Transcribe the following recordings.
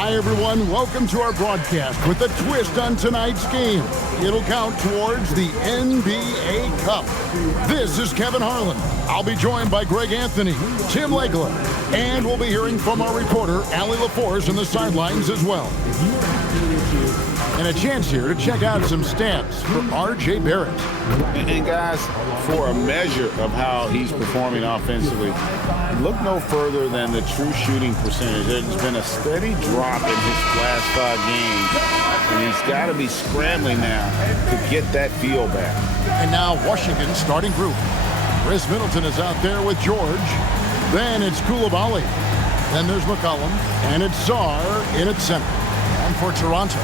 Hi, everyone. Welcome to our broadcast with a twist on tonight's game. It'll count towards the NBA Cup. This is Kevin Harlan. I'll be joined by Greg Anthony, Tim Legler, and we'll be hearing from our reporter, Allie LaForce, on the sidelines as well. And a chance here to check out some stats for R.J. Barrett. And guys, for a measure of how he's performing offensively, look no further than the true shooting percentage. There's been a steady drop in his last 5 games, and he's got to be scrambling now to get that feel back. And now Washington's starting group. Chris Middleton is out there with George. Then it's Koulibaly. Then there's McCollum, and it's Sarr in at center. And for Toronto,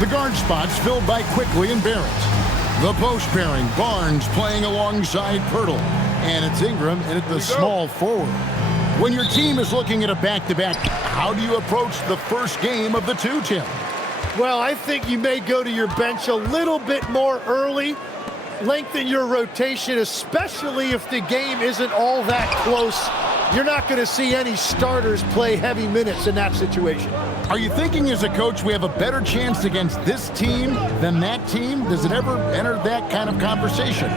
the guard spots filled by Quickly and Barrett. The post pairing, Barnes playing alongside Pirtle. And it's Ingram in at the small forward. When your team is looking at a back-to-back, how do you approach the first game of the two, Tim? Well, I think you may go to your bench a little bit more early. Lengthen your rotation, especially if the game isn't all that close. You're not going to see any starters play heavy minutes in that situation. Are you thinking as a coach we have a better chance against this team than that team? Does it ever enter that kind of conversation?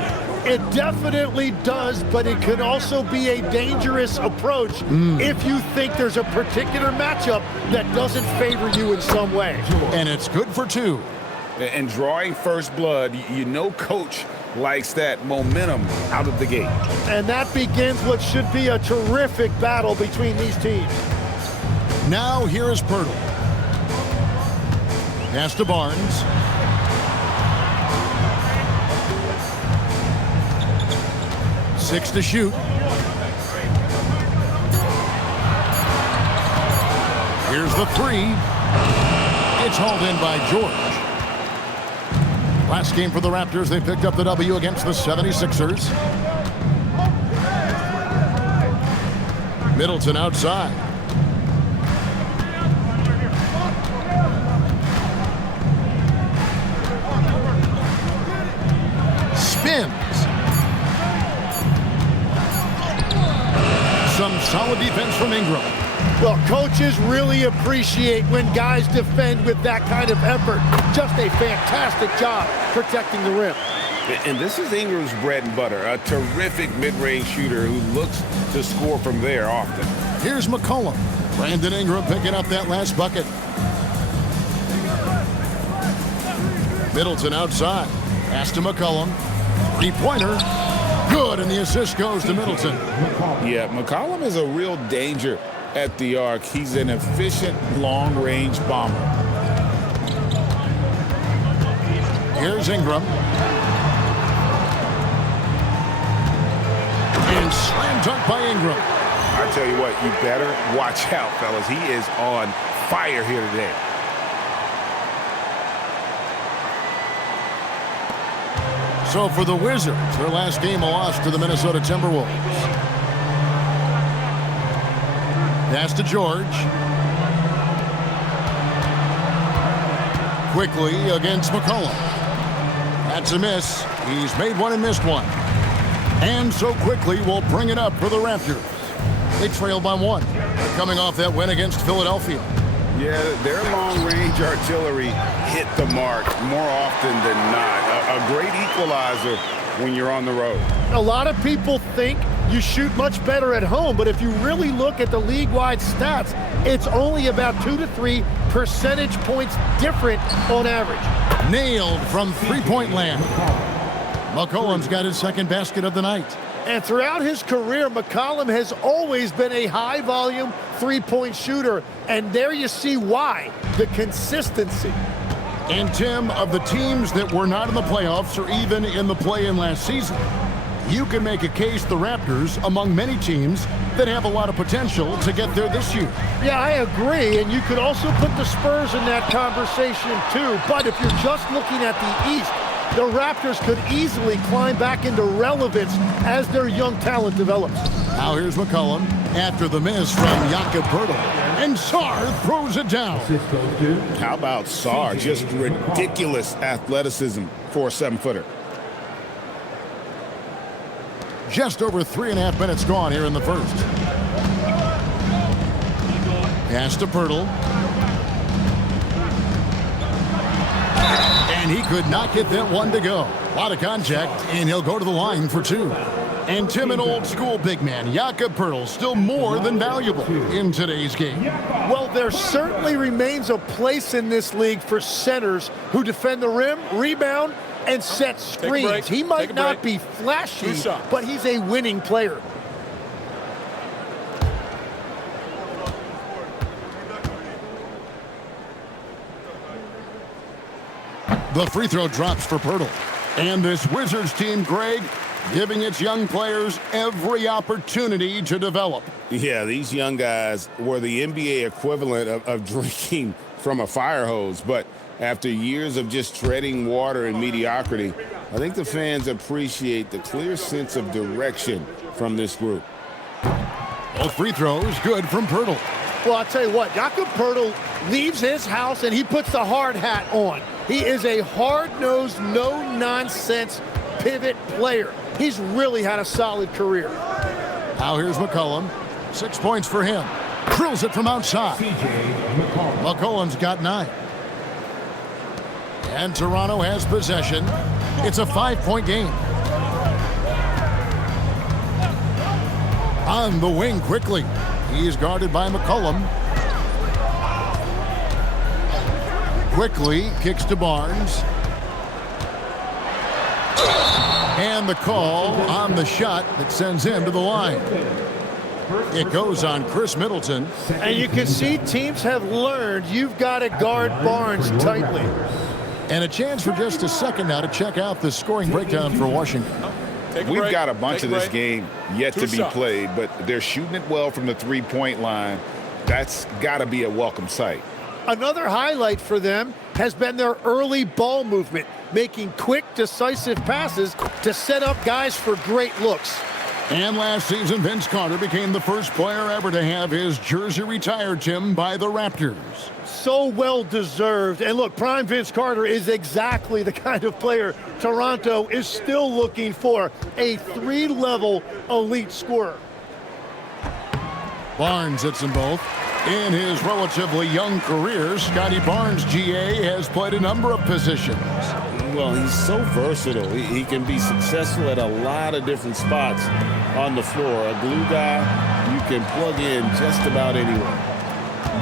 It definitely does, but it could also be a dangerous approach if you think there's a particular matchup that doesn't favor you in some way. And it's good for 2. And drawing first blood, you know coach likes that momentum out of the gate. And that begins what should be a terrific battle between these teams. Now here is Pirtle. Pass to Barnes. Six to shoot. Here's the 3. It's hauled in by George. Last game for the Raptors, they picked up the W against the 76ers. Middleton outside. Spins. Some solid defense from Ingram. Well, coaches really appreciate when guys defend with that kind of effort. Just a fantastic job protecting the rim. And this is Ingram's bread and butter, a terrific mid-range shooter who looks to score from there often. Here's McCollum. Brandon Ingram picking up that last bucket. Middleton outside. Pass to McCollum. 3-pointer. Good, and the assist goes to Middleton. Yeah, McCollum is a real danger at the arc. He's an efficient long-range bomber. Here's Ingram. And slam dunk by Ingram. I tell you what, you better watch out, fellas. He is on fire here today. So for the Wizards, their last game a loss to the Minnesota Timberwolves. Pass to George. Quickly against McCollum. That's a miss. He's made one and missed one. And so Quickly will bring it up for the Raptors. They trail by 1. They're coming off that win against Philadelphia. Yeah, their long-range artillery hit the mark more often than not. A great equalizer when you're on the road. A lot of people think you shoot much better at home, but if you really look at the league-wide stats, it's only about 2 to 3 percentage points different on average. Nailed from three-point land. McCollum's got his second basket of the night. And throughout his career, McCollum has always been a high-volume three-point shooter, and there you see why, the consistency. And Tim, of the teams that were not in the playoffs or even in the play-in last season, you can make a case the Raptors among many teams that have a lot of potential to get there this year. Yeah, I agree, and you could also put the Spurs in that conversation too, but if you're just looking at the East, the Raptors could easily climb back into relevance as their young talent develops. Now here's McCollum after the miss from Jakob Poeltl. And Sarr throws it down. How about Sarr? Just ridiculous athleticism for a 7-footer. Just over 3.5 minutes gone here in the first. Pass to Poeltl. And he could not get that one to go. A lot of contact, and he'll go to the line for two. And timid old school big man Jakob Poeltl still more than valuable in today's game. Well, there certainly remains a place in this league for centers who defend the rim, rebound, and set screens. He might not be flashy, but he's a winning player. The free throw drops for Poeltl. And this Wizards team, Greg, giving its young players every opportunity to develop. Yeah, these young guys were the NBA equivalent of drinking from a fire hose. But after years of just treading water and mediocrity, I think the fans appreciate the clear sense of direction from this group. Both free throws good from Poeltl. Well, I'll tell you what, Jakob Poeltl leaves his house and he puts the hard hat on. He is a hard-nosed, no-nonsense pivot player. He's really had a solid career. Now here's McCollum. 6 points for him. Drills it from outside. McCollum's got 9. And Toronto has possession. It's a 5-point game. On the wing quickly. He's guarded by McCollum. Quickly kicks to Barnes. And the call on the shot that sends him to the line. It goes on Chris Middleton. And you can see teams have learned you've got to guard Barnes tightly. And a chance for just a second now to check out the scoring breakdown for Washington. We've got a bunch of this game yet to be played, but they're shooting it well from the three-point line. That's got to be a welcome sight. Another highlight for them has been their early ball movement, making quick, decisive passes to set up guys for great looks. And last season, Vince Carter became the first player ever to have his jersey retired, Tim, by the Raptors. So well deserved. And look, prime Vince Carter is exactly the kind of player Toronto is still looking for, a 3-level elite scorer. Barnes hits them both. In his relatively young career, Scotty Barnes, GA, has played a number of positions. Well, he's so versatile. He can be successful at a lot of different spots on the floor. A glue guy you can plug in just about anywhere.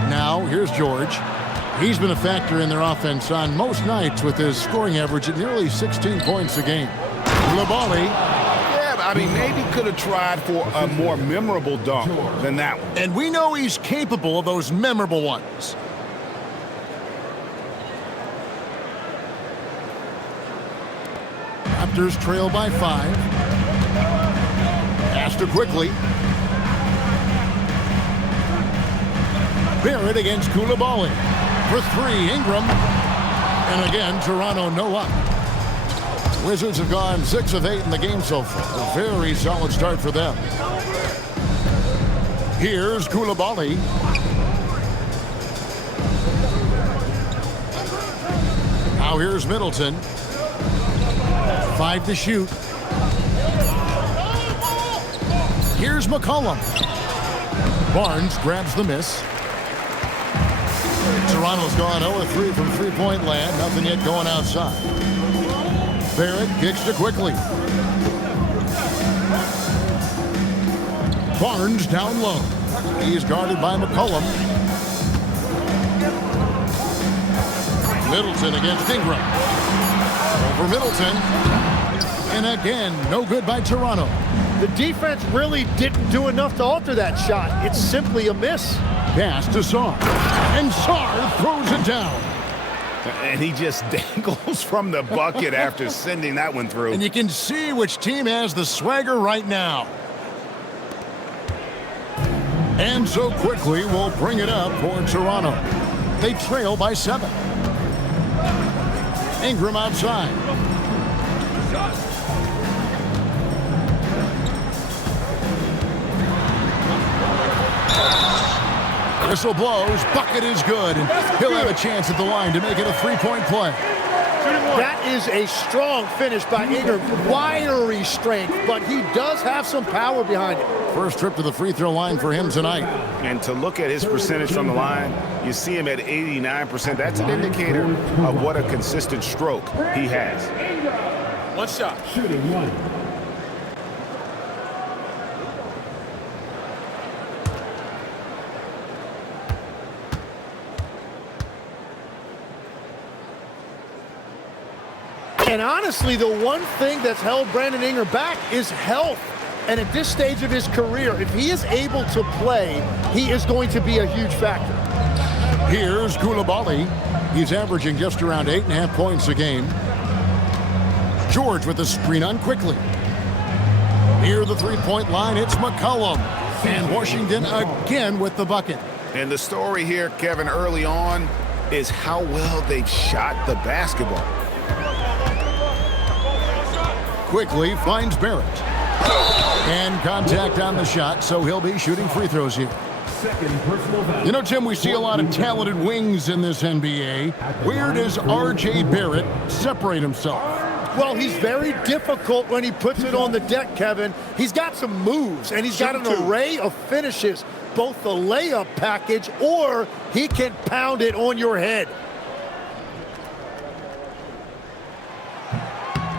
Now, here's George. He's been a factor in their offense on most nights with his scoring average at nearly 16 points a game. Labali. I mean, maybe could have tried for a more memorable dunk than that one. And we know he's capable of those memorable ones. Raptors trail by 5. Pass to quickly. Barrett against Koulibaly. For 3, Ingram. And again, Toronto no luck. Wizards have gone 6 of 8 in the game so far. A very solid start for them. Here's Koulibaly. Now here's Middleton. 5 to shoot. Here's McCollum. Barnes grabs the miss. Toronto's gone 0-3 from three-point land. Nothing yet going outside. Barrett kicks to quickly. Barnes down low. He's guarded by McCollum. Middleton against Ingram. Over Middleton. And again, no good by Toronto. The defense really didn't do enough to alter that shot. It's simply a miss. Pass to Sarr. And Sarr throws it down. And he just dangles from the bucket after sending that one through. And you can see which team has the swagger right now. And so quickly we'll bring it up for Toronto. They trail by 7. Ingram outside. Whistle blows. Bucket is good. And he'll have a chance at the line to make it a three-point play. That is a strong finish by Ingram. Wiry strength, but he does have some power behind it. First trip to the free throw line for him tonight. And to look at his percentage from the line, you see him at 89%. That's an indicator of what a consistent stroke he has. One shot. Shooting one. And honestly, the one thing that's held Brandon Ingram back is health. And at this stage of his career, if he is able to play, he is going to be a huge factor. Here's Koulibaly. He's averaging just around 8.5 points a game. George with the screen on quickly. Near the three-point line, it's McCollum. And Washington again with the bucket. And the story here, Kevin, early on is how well they've shot the basketball. Quickly finds Barrett. And contact on the shot, so he'll be shooting free throws here. Second personal foul. You know, Tim, we see a lot of talented wings in this NBA. Where does R.J. Barrett separate himself? Well, he's very difficult when he puts it on the deck, Kevin. He's got some moves, and he's got an array of finishes, both the layup package, or he can pound it on your head.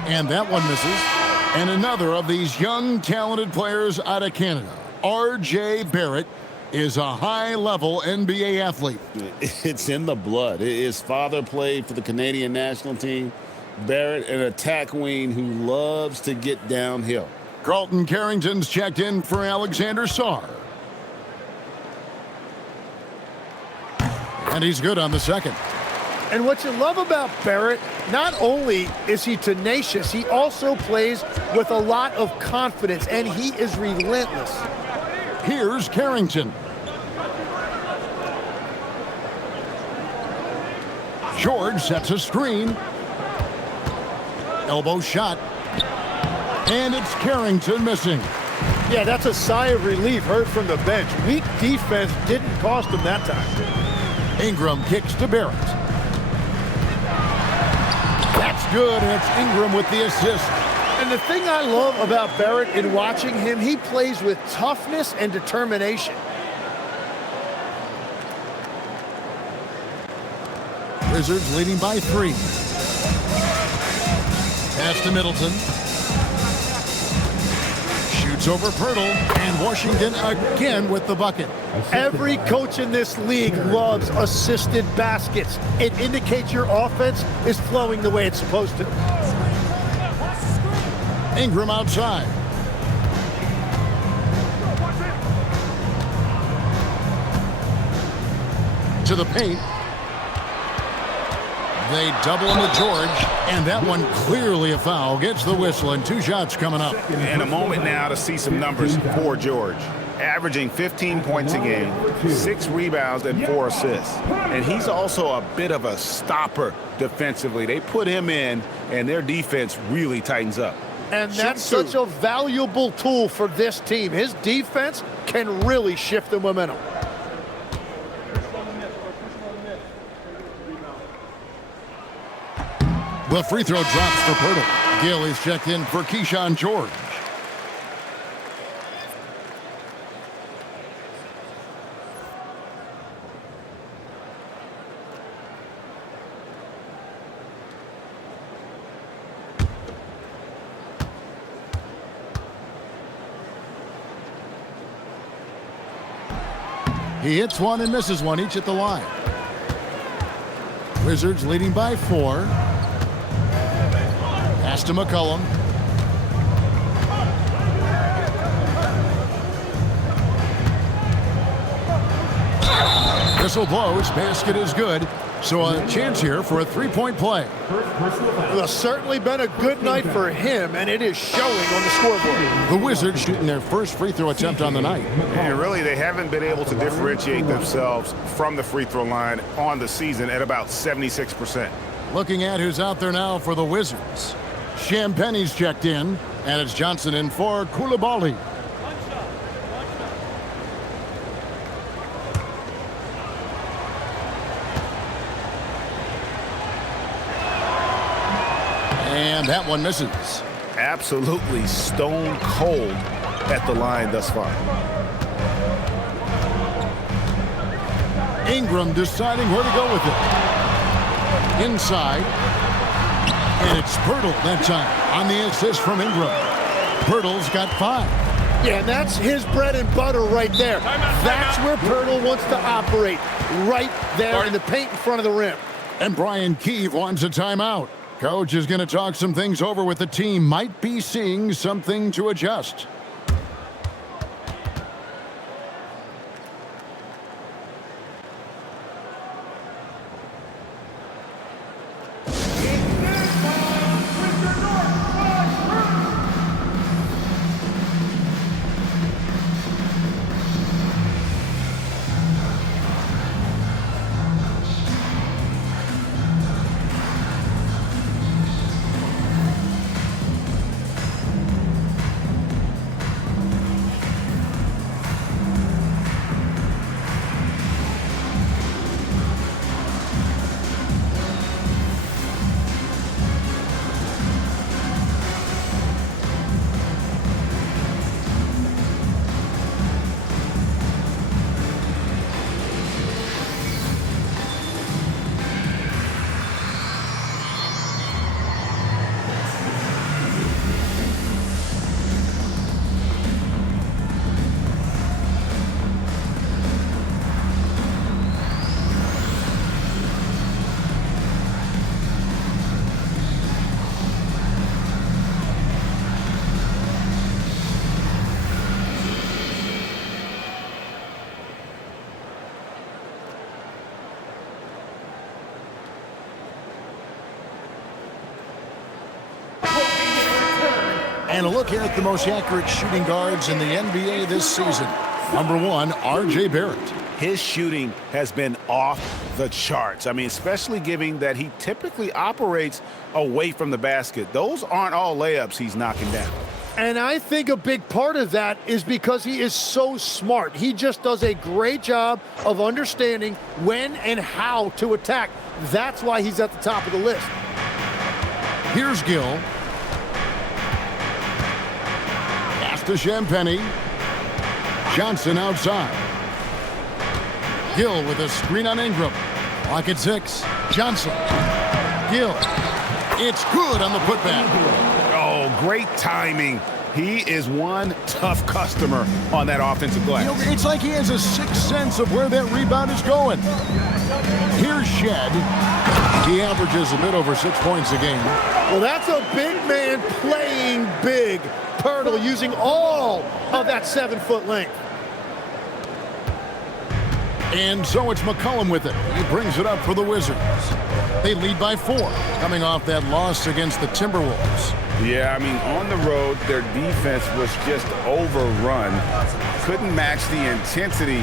And that one misses. And another of these young, talented players out of Canada, R.J. Barrett, is a high-level NBA athlete. It's in the blood. His father played for the Canadian national team. Barrett, an attack wing who loves to get downhill. Carlton Carrington's checked in for Alexander Sarr. And he's good on the second. And what you love about Barrett, not only is he tenacious, he also plays with a lot of confidence, and he is relentless. Here's Carrington. George sets a screen. Elbow shot. And it's Carrington missing. Yeah, that's a sigh of relief heard from the bench. Weak defense didn't cost him that time. Ingram kicks to Barrett. That's good, and it's Ingram with the assist. And the thing I love about Barrett in watching him, he plays with toughness and determination. Wizards leading by 3. Pass to Middleton. Shoots over Pirtle, and Washington again with the bucket. Every coach in this league loves assisted baskets. It indicates your offense is flowing the way it's supposed to. Ingram outside. To the paint. They double him with George, and that one clearly a foul. Gets the whistle, and 2 shots coming up. And a moment now to see some numbers for George. Averaging 15 points a game, 6 rebounds, and 4 assists. And he's also a bit of a stopper defensively. They put him in, and their defense really tightens up. And that's such a valuable tool for this team. His defense can really shift the momentum. The free throw drops for Pirtle. Gill is checked in for Keyshawn George. He hits one and misses one, each at the line. Wizards leading by 4. Pass to McCollum. Whistle blows. Basket is good. So a chance here for a 3-point play. Well, certainly been a good night for him, and it is showing on the scoreboard. The Wizards shooting their first free throw attempt on the night. And really, they haven't been able to differentiate themselves from the free throw line on the season at about 76%. Looking at who's out there now for the Wizards. Champagne's checked in, and it's Johnson in for Koulibaly. And that one misses. Absolutely stone cold at the line thus far. Ingram deciding where to go with it. Inside. And it's Pirtle that time on the assist from Ingram. Pirtle's got 5. Yeah, and that's his bread and butter right there. That's where Pirtle wants to operate, right there in the paint in front of the rim. And Brian Keefe wants a timeout. Coach is going to talk some things over with the team. Might be seeing something to adjust. And a look here at the most accurate shooting guards in the NBA this season. Number 1, R.J. Barrett. His shooting has been off the charts. I mean, especially given that he typically operates away from the basket. Those aren't all layups he's knocking down. And I think a big part of that is because he is so smart. He just does a great job of understanding when and how to attack. That's why he's at the top of the list. Here's Gill. To Champagny. Johnson outside. Gill with a screen on Ingram. Clock at 6. Johnson. Gill. It's good on the putback. Oh, great timing. He is one tough customer on that offensive glass. You know, it's like he has a sixth sense of where that rebound is going. Here's Shed. He averages a bit over 6 points a game. Well, that's a big man playing big. Pirtle using all of that 7-foot length. And so it's McCollum with it. He brings it up for the Wizards. They lead by 4, coming off that loss against the Timberwolves. Yeah, I mean, on the road, their defense was just overrun. Couldn't match the intensity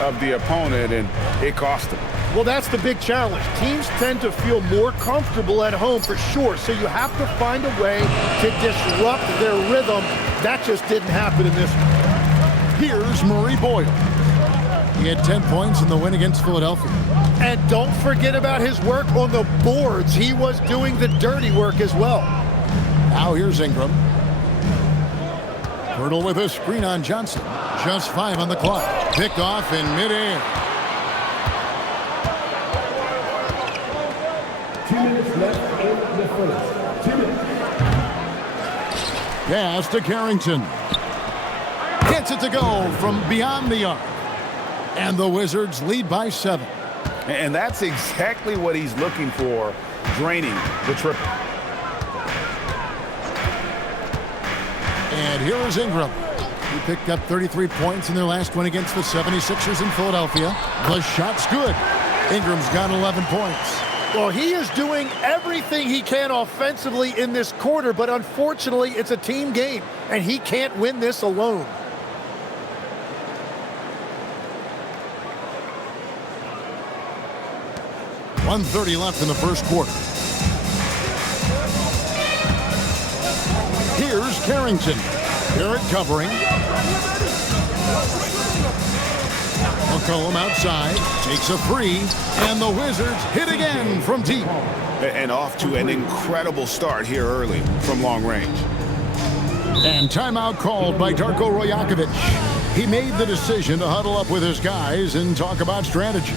of the opponent, and it cost them. Well, that's the big challenge. Teams tend to feel more comfortable at home for sure, so you have to find a way to disrupt their rhythm. That just didn't happen in this one. Here's Murray Boyle. He had 10 points in the win against Philadelphia. And don't forget about his work on the boards. He was doing the dirty work as well. Now here's Ingram. Pirtle with a screen on Johnson. Just 5 on the clock. Picked off in midair. 2 minutes left in the first. 2 minutes. Pass to Carrington. Gets it to go from beyond the arc. And the Wizards lead by 7. And that's exactly what he's looking for, draining the triple. And here is Ingram. He picked up 33 points in their last win against the 76ers in Philadelphia. The shot's good. Ingram's got 11 points. Well, he is doing everything he can offensively in this quarter, but unfortunately, it's a team game, and he can't win this alone. .130 left in the first quarter. Here's Carrington. Barrett covering. McCollum outside, takes a three, and the Wizards hit again from deep. And off to an incredible start here early from long range. And timeout called by Darko Rajakovic. He made the decision to huddle up with his guys and talk about strategy.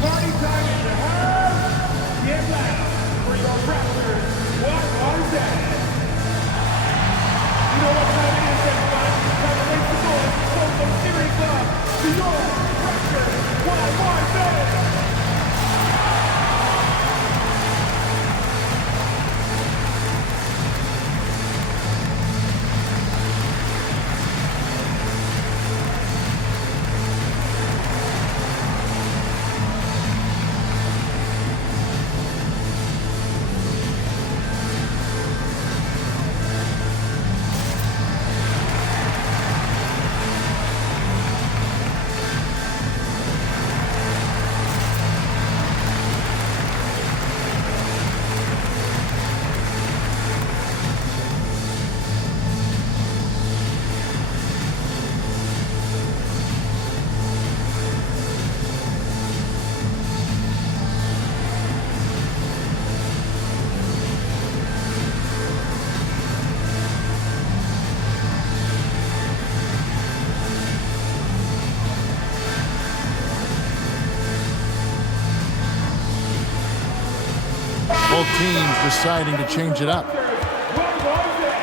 Party time in the house. Get loud for your Raptors. What was that? You know what time it is, everybody? Time to make some noise. Show some serious love to your Raptors. What was that? Both teams deciding to change it up. What was that?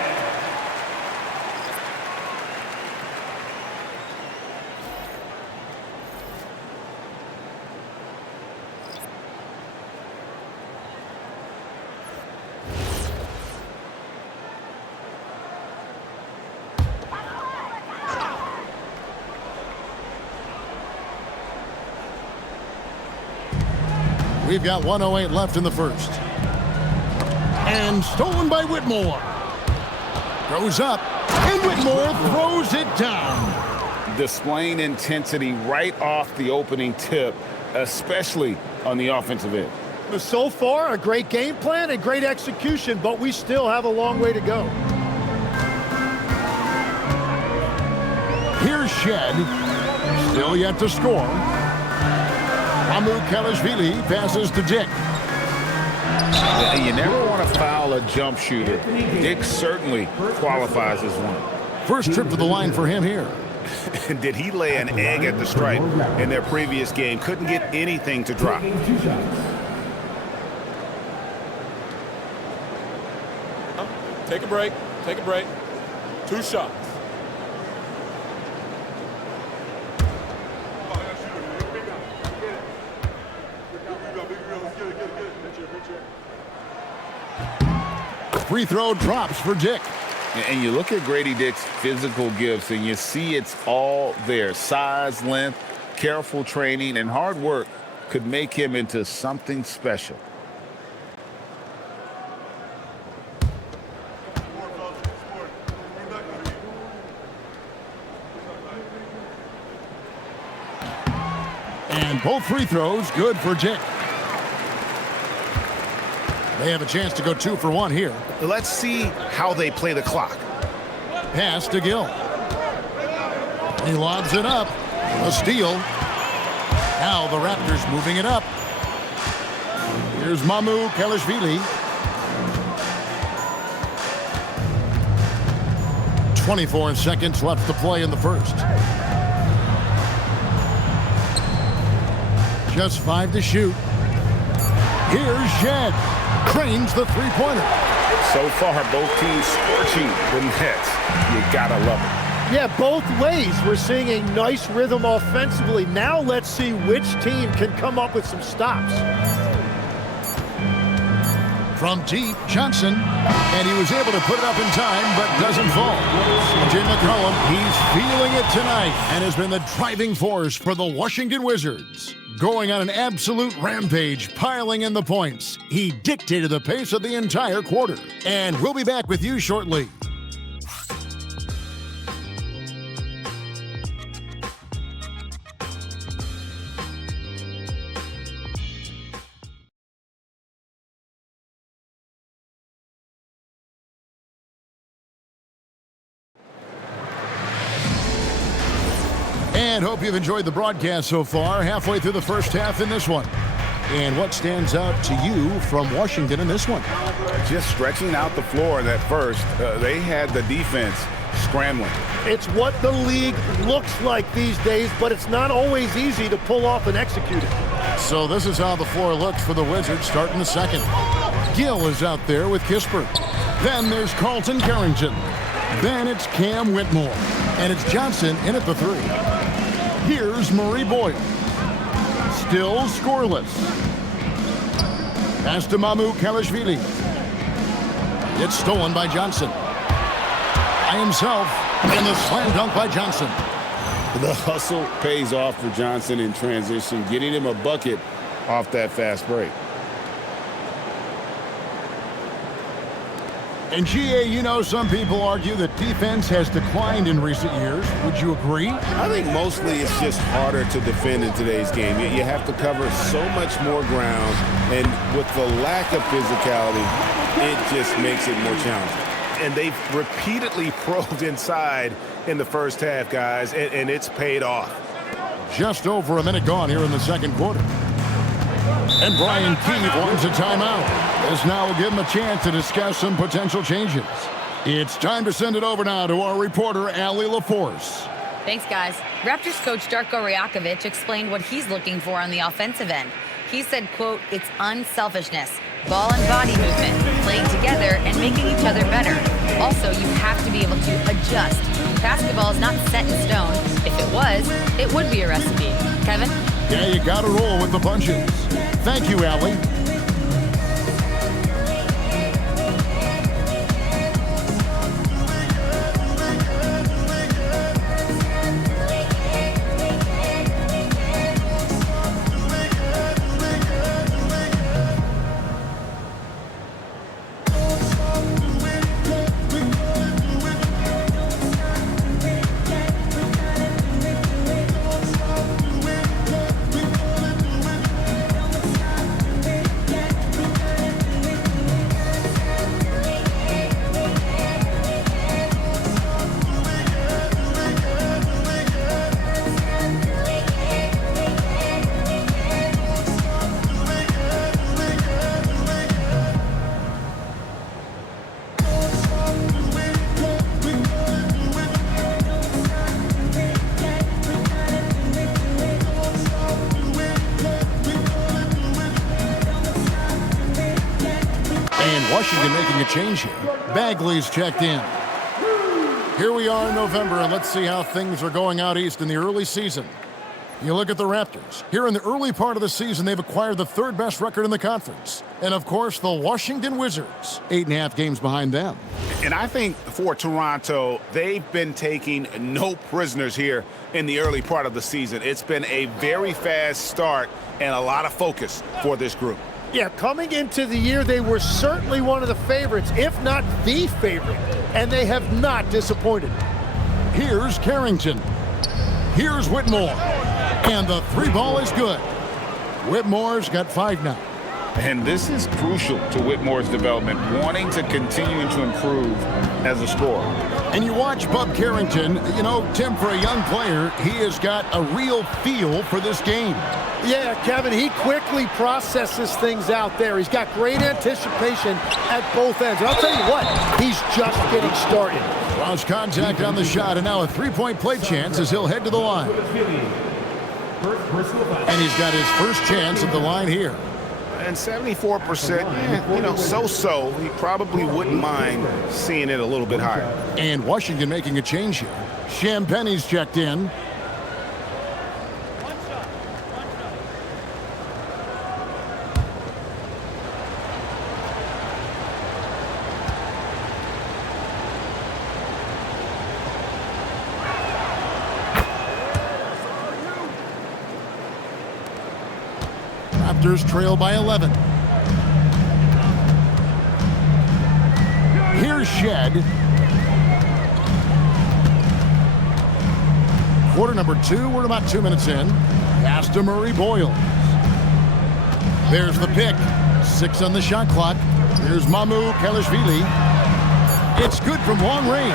We've got 1:08 left in the first. And stolen by Whitmore. Goes up, and Whitmore throws it down. Displaying intensity right off the opening tip, especially on the offensive end. So far, a great game plan and great execution, but we still have a long way to go. Here's Shed. Still yet to score. Meticulously passes to Dick. You never want to foul a jump shooter. Dick certainly qualifies as one. First trip to the line for him here. Did he lay an egg at the stripe in their previous game? Couldn't get anything to drop. Two shots. Take a break. Take a break. 2 shots. Free throw drops for Dick. And you look at Grady Dick's physical gifts, and you see it's all there. Size, length, careful training, and hard work could make him into something special. And both free throws good for Dick. They have a chance to go 2 for 1 here. Let's see how they play the clock. Pass to Gill. He lobs it up. A steal. Now the Raptors moving it up. Here's Meticulously. 24 seconds left to play in the first. Just 5 to shoot. Here's Shed. Cranes the three-pointer. So far, both teams scorching the nets. You gotta love it. Yeah, both ways. We're seeing a nice rhythm offensively. Now let's see which team can come up with some stops. From deep, Johnson. And he was able to put it up in time, but doesn't fall. Jim McCollum, he's feeling it tonight and has been the driving force for the Washington Wizards. Going on an absolute rampage, piling in the points. He dictated the pace of the entire quarter. And we'll be back with you shortly. And hope you've enjoyed the broadcast so far. Halfway through the first half in this one. And what stands out to you from Washington in this one? Just stretching out the floor that first. They had the defense scrambling. It's what the league looks like these days, but it's not always easy to pull off and execute it. So this is how the floor looks for the Wizards starting the second. Gill is out there with Kispert. Then there's Carlton Carrington. Then it's Cam Whitmore. And it's Johnson in at the 3. Here's Murray Boyle. Still scoreless. Pass to Meticulously. It's stolen by Johnson. By himself, and the slam dunk by Johnson. The hustle pays off for Johnson in transition, getting him a bucket off that fast break. And GA, you know, some people argue that defense has declined in recent years. Would you agree? I think mostly it's just harder to defend in today's game. You have to cover so much more ground, and with the lack of physicality, it just makes it more challenging. And they've repeatedly probed inside in the first half, guys, and it's paid off. Just over a minute gone here in the second quarter. And Brian Keefe wants a timeout. This now will give him a chance to discuss some potential changes. It's time to send it over now to our reporter, Allie LaForce. Thanks, guys. Raptors coach Darko Rajakovic explained what he's looking for on the offensive end. He said, quote, it's unselfishness, ball and body movement, playing together and making each other better. Also, you have to be able to adjust. Basketball is not set in stone. If it was, it would be a recipe. Kevin? Yeah, you got to roll with the punches. Thank you, Allie. Washington making a change here. Bagley's checked in. Here we are in November, and let's see how things are going out east in the early season. You look at the Raptors. Here in the early part of the season, they've acquired the third best record in the conference. And, of course, the Washington Wizards, 8.5 games behind them. And I think for Toronto, they've been taking no prisoners here in the early part of the season. It's been a very fast start and a lot of focus for this group. Yeah, coming into the year, they were certainly one of the favorites, if not the favorite, and they have not disappointed. Here's Carrington. Here's Whitmore. And the three ball is good. Whitmore's got 5 now. And this is crucial to Whitmore's development, wanting to continue to improve as a scorer. And you watch Bub Carrington, you know, Tim, for a young player, he has got a real feel for this game. Yeah, Kevin, he quickly processes things out there. He's got great anticipation at both ends. And I'll tell you what, he's just getting started. Lost contact on the shot, and now a three-point play chance as he'll head to the line. And he's got his first chance at the line here. And 74%, you know, so-so. He probably wouldn't mind seeing it a little bit higher. And Washington making a change here. Champagne's checked in. Raptors trail by 11. Here's Shed. Quarter number 2. We're about 2 minutes in. Pass to Murray Boyle. There's the pick. 6 on the shot clock. Here's Meticulously. It's good from long range.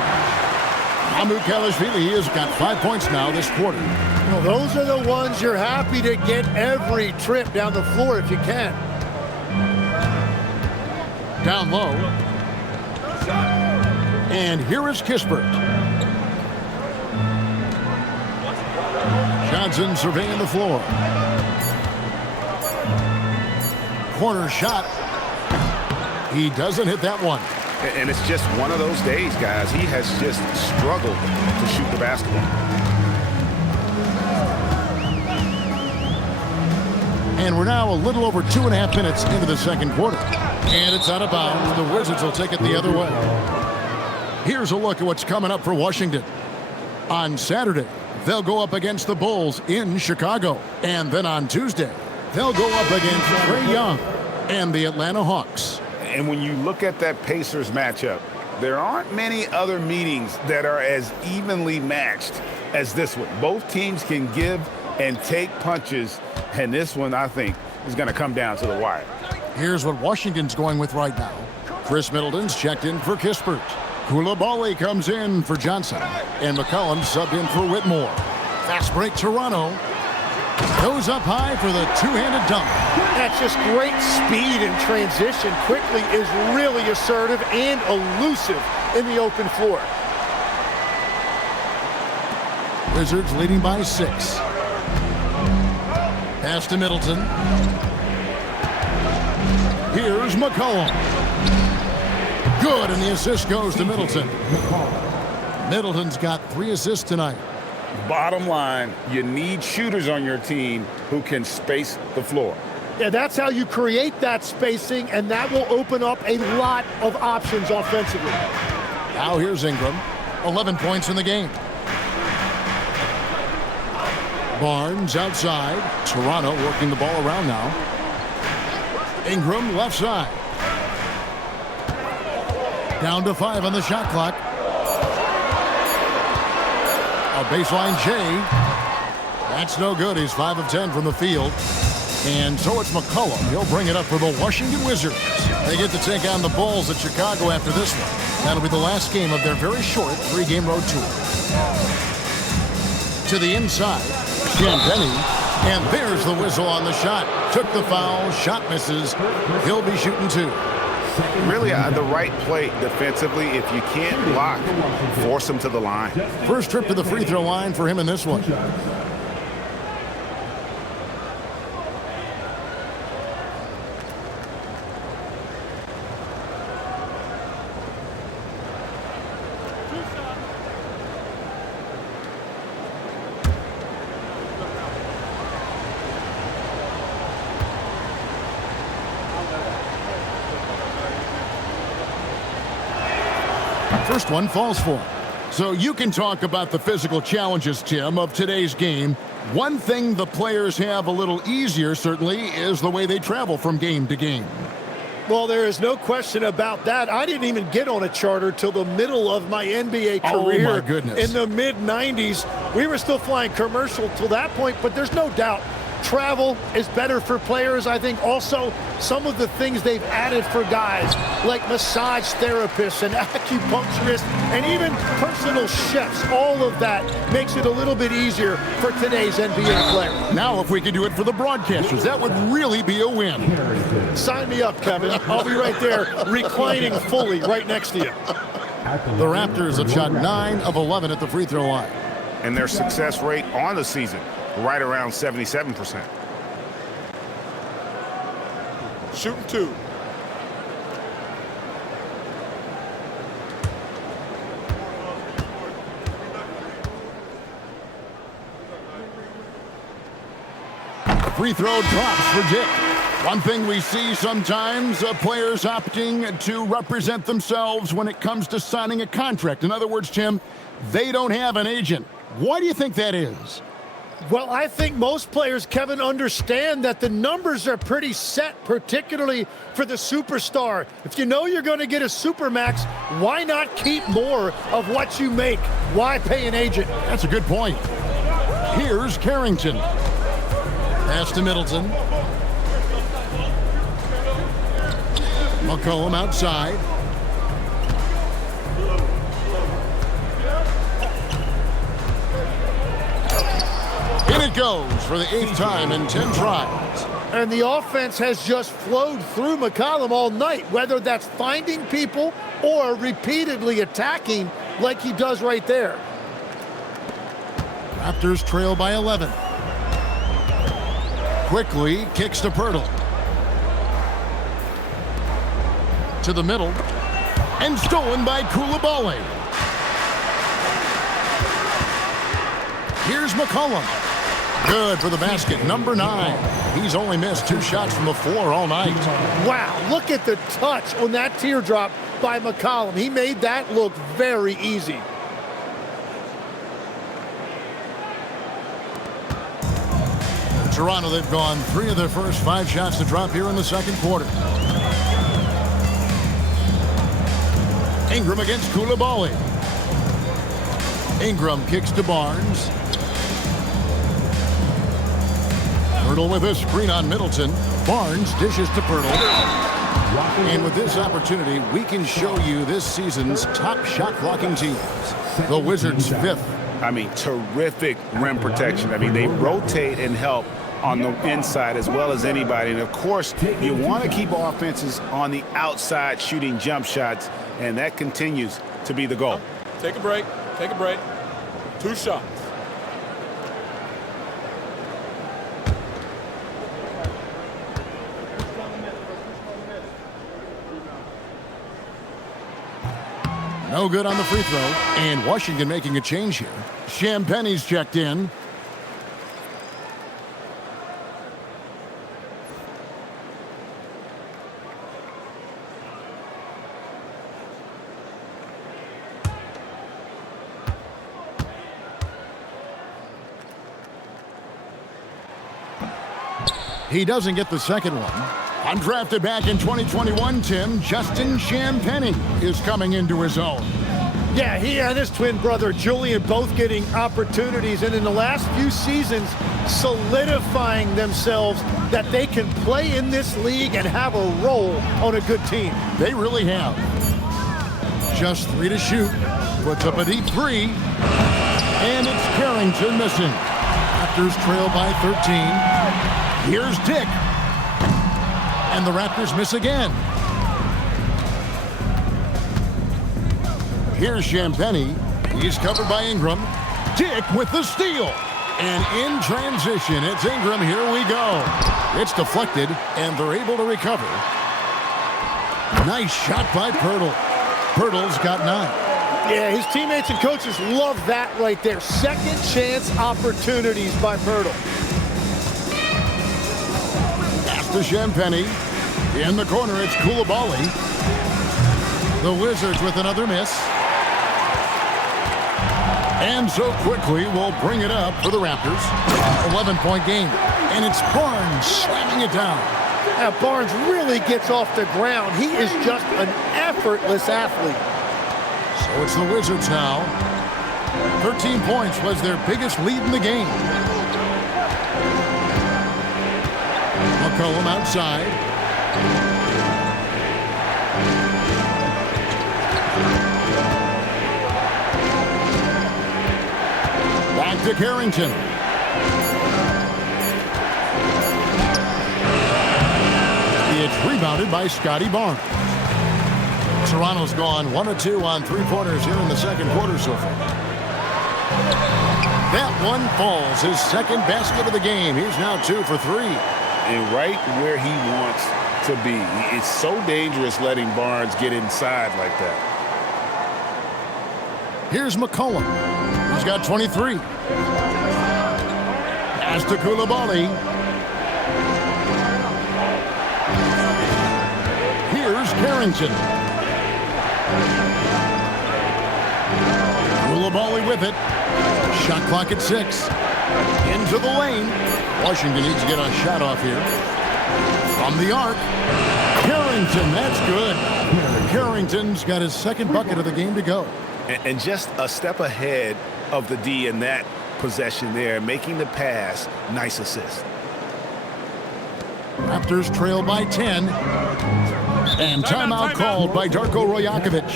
Meticulously has got 5 points now this quarter. Well, those are the ones you're happy to get every trip down the floor if you can. Down low. And here is Kispert. Johnson surveying the floor. Corner shot. He doesn't hit that one. And it's just one of those days, guys. He has just struggled to shoot the basketball. And we're now a little over 2.5 minutes into the second quarter. And it's out of bounds. The Wizards will take it the other way. Here's a look at what's coming up for Washington. On Saturday, they'll go up against the Bulls in Chicago. And then on Tuesday, they'll go up against Trae Young and the Atlanta Hawks. And when you look at that Pacers matchup, there aren't many other meetings that are as evenly matched as this one. Both teams can give and take punches, and this one, I think, is going to come down to the wire. Here's what Washington's going with right now. Chris Middleton's checked in for Kispert. Coulibaly comes in for Johnson. And McCollum subbed in for Whitmore. Fast break Toronto. Goes up high for the two-handed dunk. That's just great speed and transition. Quickly is really assertive and elusive in the open floor. Wizards leading by 6. Pass to Middleton. Here's McCollum. Good, and the assist goes to Middleton. Middleton's got 3 assists tonight. Bottom line, you need shooters on your team who can space the floor. Yeah, that's how you create that spacing, and that will open up a lot of options offensively. Now here's Ingram. 11 points in the game. Barnes outside. Toronto working the ball around now. Ingram left side. Down to 5 on the shot clock. A baseline J. That's no good. He's 5 of 10 from the field. And so it's McCollum. He'll bring it up for the Washington Wizards. They get to take on the Bulls at Chicago after this one. That'll be the last game of their very short 3-game road tour. To the inside. Champagny. And there's the whistle on the shot. Took the foul. Shot misses. He'll be shooting 2. Really the right play defensively. If you can't block, force him to the line. First trip to the free throw line for him in this one. First one falls for him. So you can talk about the physical challenges, Tim, of today's game. One thing the players have a little easier, certainly, is the way they travel from game to game. Well, there is no question about that. I didn't even get on a charter till the middle of my NBA career. Oh, my goodness. In the mid-90s. We were still flying commercial till that point, but there's no doubt travel is better for players. I think also some of the things they've added for guys like massage therapists and acupuncturists and even personal chefs, all of that makes it a little bit easier for today's NBA player. Now, if we could do it for the broadcasters, that would really be a win. Sign me up, Kevin. I'll be right there reclining fully right next to you. The Raptors have shot 9 of 11 at the free throw line. And their success rate on the season, right around 77%. Shooting 2. Free throw drops for Dick. One thing we see sometimes, players opting to represent themselves when it comes to signing a contract. In other words, Tim, they don't have an agent. Why do you think that is? Well, I think most players, Kevin, understand that the numbers are pretty set, particularly for the superstar. If you know you're going to get a supermax, why not keep more of what you make? Why pay an agent? That's a good point. Here's Carrington. Pass to Middleton. McCollum outside. In it goes for the 8th time in 10 tries. And the offense has just flowed through McCollum all night, whether that's finding people or repeatedly attacking like he does right there. Raptors trail by 11. Quickly kicks to Pirtle. To the middle. And stolen by Coulibaly. Here's McCollum. Good for the basket, number 9. He's only missed 2 shots from the floor all night. Wow, look at the touch on that teardrop by McCollum. He made that look very easy. Toronto, they've gone 3 of their first 5 shots to drop here in the second quarter. Ingram against Coulibaly. Ingram kicks to Barnes. Pirtle with a screen on Middleton. Barnes dishes to Pirtle. And with this opportunity, we can show you this season's top shot blocking teams. The Wizards 5th. I mean, terrific rim protection. I mean, they rotate and help on the inside as well as anybody. And, of course, you want to keep offenses on the outside shooting jump shots, and that continues to be the goal. Take a break. Take a break. 2 shots. No good on the free throw. And Washington making a change here. Champagne's checked in. He doesn't get the second one. Undrafted back in 2021, Tim, Justin Champagnie is coming into his own. Yeah, he and his twin brother Julian both getting opportunities, and in the last few seasons solidifying themselves that they can play in this league and have a role on a good team. They really have. Just 3 to shoot. Puts up a deep 3. And it's Carrington missing. Raptors trail by 13. Here's Dick. And the Raptors miss again. Here's Champagnie. He's covered by Ingram. Dick with the steal. And in transition, it's Ingram. Here we go. It's deflected, and they're able to recover. Nice shot by Pirtle. Pirtle's got 9. Yeah, his teammates and coaches love that right there. Second chance opportunities by Pirtle. To Champagnie. In the corner, it's Coulibaly. The Wizards with another miss. And so quickly, we'll bring it up for the Raptors. 11-point game. And it's Barnes slamming it down. Now, Barnes really gets off the ground. He is just an effortless athlete. So it's the Wizards now. 13 points was their biggest lead in the game. McCollum outside. Back to Carrington. It's rebounded by Scotty Barnes. Toronto's gone 1 of 2 on 3-pointers here in the second quarter so far. That one falls, his second basket of the game. He's now 2 for 3. And right where he wants to be. It's so dangerous letting Barnes get inside like that. Here's McCollum. He's got 23. Pass to Coulibaly. Here's Carrington. Coulibaly with it. Shot clock at 6. Into the lane. Washington needs to get a shot off here. From the arc. Carrington, that's good. Carrington's got his second bucket of the game to go. And just a step ahead of the D in that possession there, making the pass. Nice assist. Raptors trail by 10. And timeout called by Darko Rajakovic.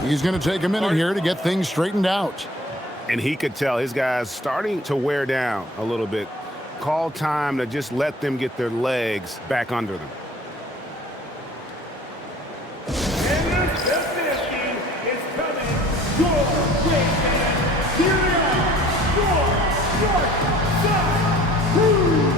He's going to take a minute here to get things straightened out. And he could tell his guys starting to wear down a little bit. Call time to just let them get their legs back under them. And the 50 is coming your way, man. Here are your North Side Crew.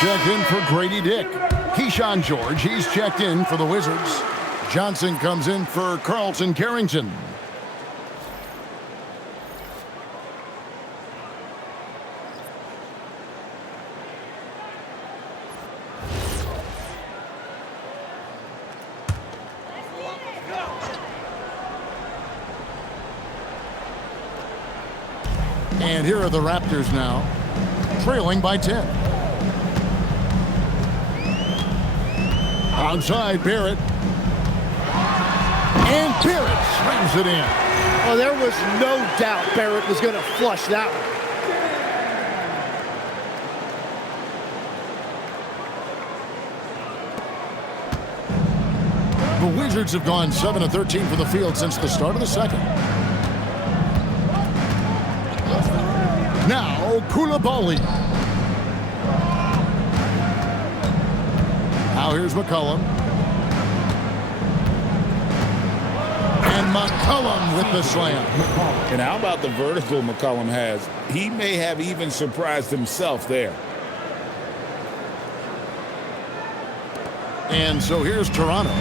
Checked in for Grady Dick. Keyshawn George, he's checked in for the Wizards. Johnson comes in for Carlton Carrington. And here are the Raptors now, trailing by 10. Outside, Barrett. And Barrett slams it in. Well, there was no doubt Barrett was going to flush that one. The Wizards have gone 7 of 13 for the field since the start of the second. Now, Koulibaly. Now here's McCollum. And McCollum with the slam. And how about the vertical McCollum has? He may have even surprised himself there. And so here's Toronto.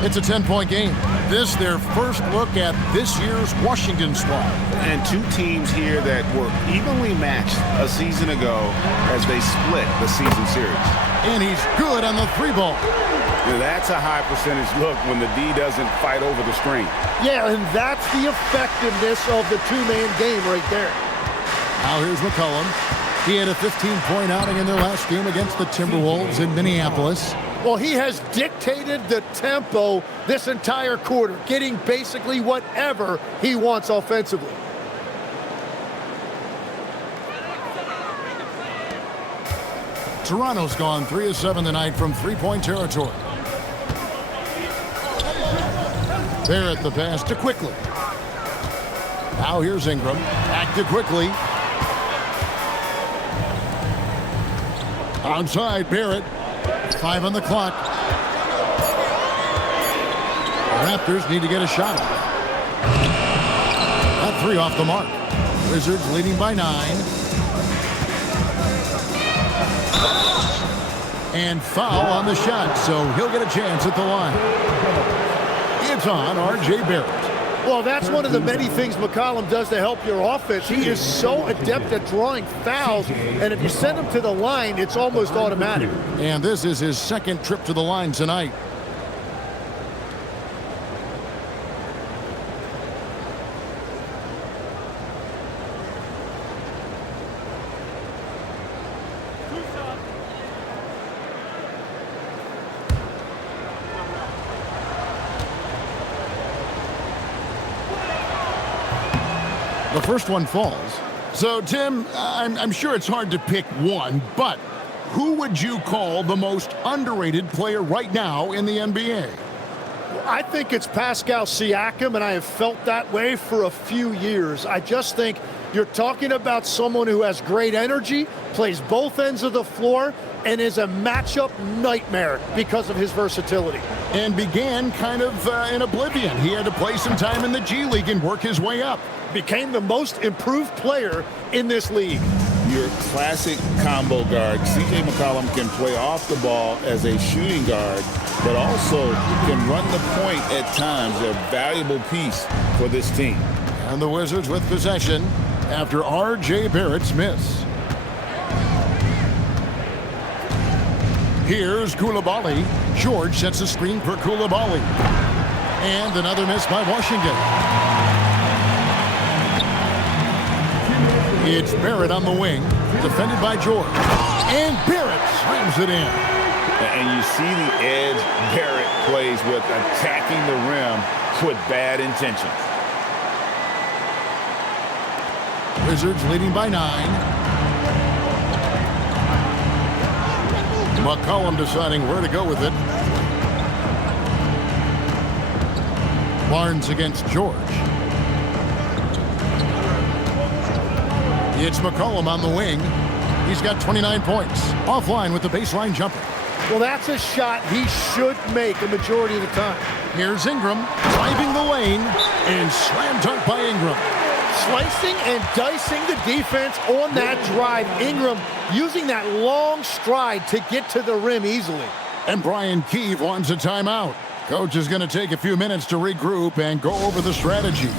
It's a 10-point game. This their first look at this year's Washington squad. And two teams here that were evenly matched a season ago as they split the season series. And he's good on the three ball. Now, that's a high percentage look when the D doesn't fight over the screen. Yeah, and that's the effectiveness of the two-man game right there. Now here's McCollum. He had a 15-point outing in their last game against the Timberwolves in Minneapolis. Well, he has dictated the tempo this entire quarter, getting basically whatever he wants offensively. Toronto's gone 3 of 7 tonight from three-point territory. Barrett the pass to Quickly. Now here's Ingram. Back to Quickly. Outside Barrett. 5 on the clock. The Raptors need to get a shot. That 3 off the mark. Wizards leading by 9. And foul on the shot, so he'll get a chance at the line. It's on R.J. Barrett. Well, that's one of the many things McCollum does to help your offense. He is so adept at drawing fouls, and if you send him to the line, it's almost automatic. And this is his second trip to the line tonight. The first one falls. So, Tim, I'm sure it's hard to pick one, but who would you call the most underrated player right now in the NBA? I think it's Pascal Siakam, and I have felt that way for a few years. I just think You're talking about someone who has great energy, plays both ends of the floor, and is a matchup nightmare because of his versatility. And began kind of in oblivion. He had to play some time in the G League and work his way up. Became the most improved player in this league. Your classic combo guard. C.J. McCollum can play off the ball as a shooting guard, but also can run the point at times. A valuable piece for this team. And the Wizards with possession after R.J. Barrett's miss. Here's Coulibaly. George sets a screen for Coulibaly. And another miss by Washington. It's Barrett on the wing, defended by George. And Barrett slams it in. And you see the edge Barrett plays with, attacking the rim with bad intentions. Wizards leading by 9. McCollum deciding where to go with it. Barnes against George. It's McCollum on the wing. He's got 29 points. Offline with the baseline jumper. Well, that's a shot he should make a majority of the time. Here's Ingram driving the lane and slam dunk by Ingram. Slicing and dicing the defense on that drive. Ingram using that long stride to get to the rim easily. And Brian Keefe wants a timeout. Coach is going to take a few minutes to regroup and go over the strategy.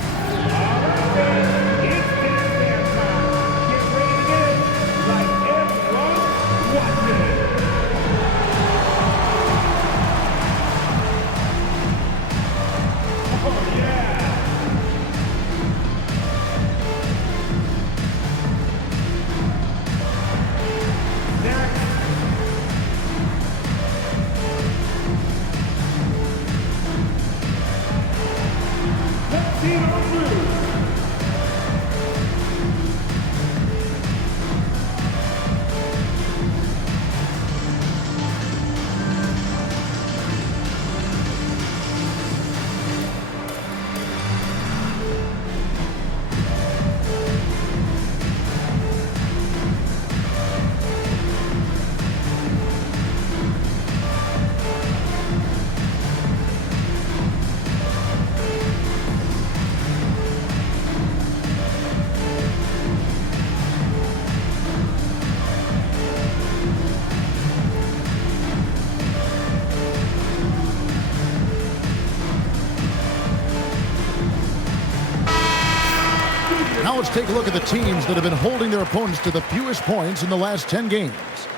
Now let's take a look at the teams that have been holding their opponents to the fewest points in the last 10 games.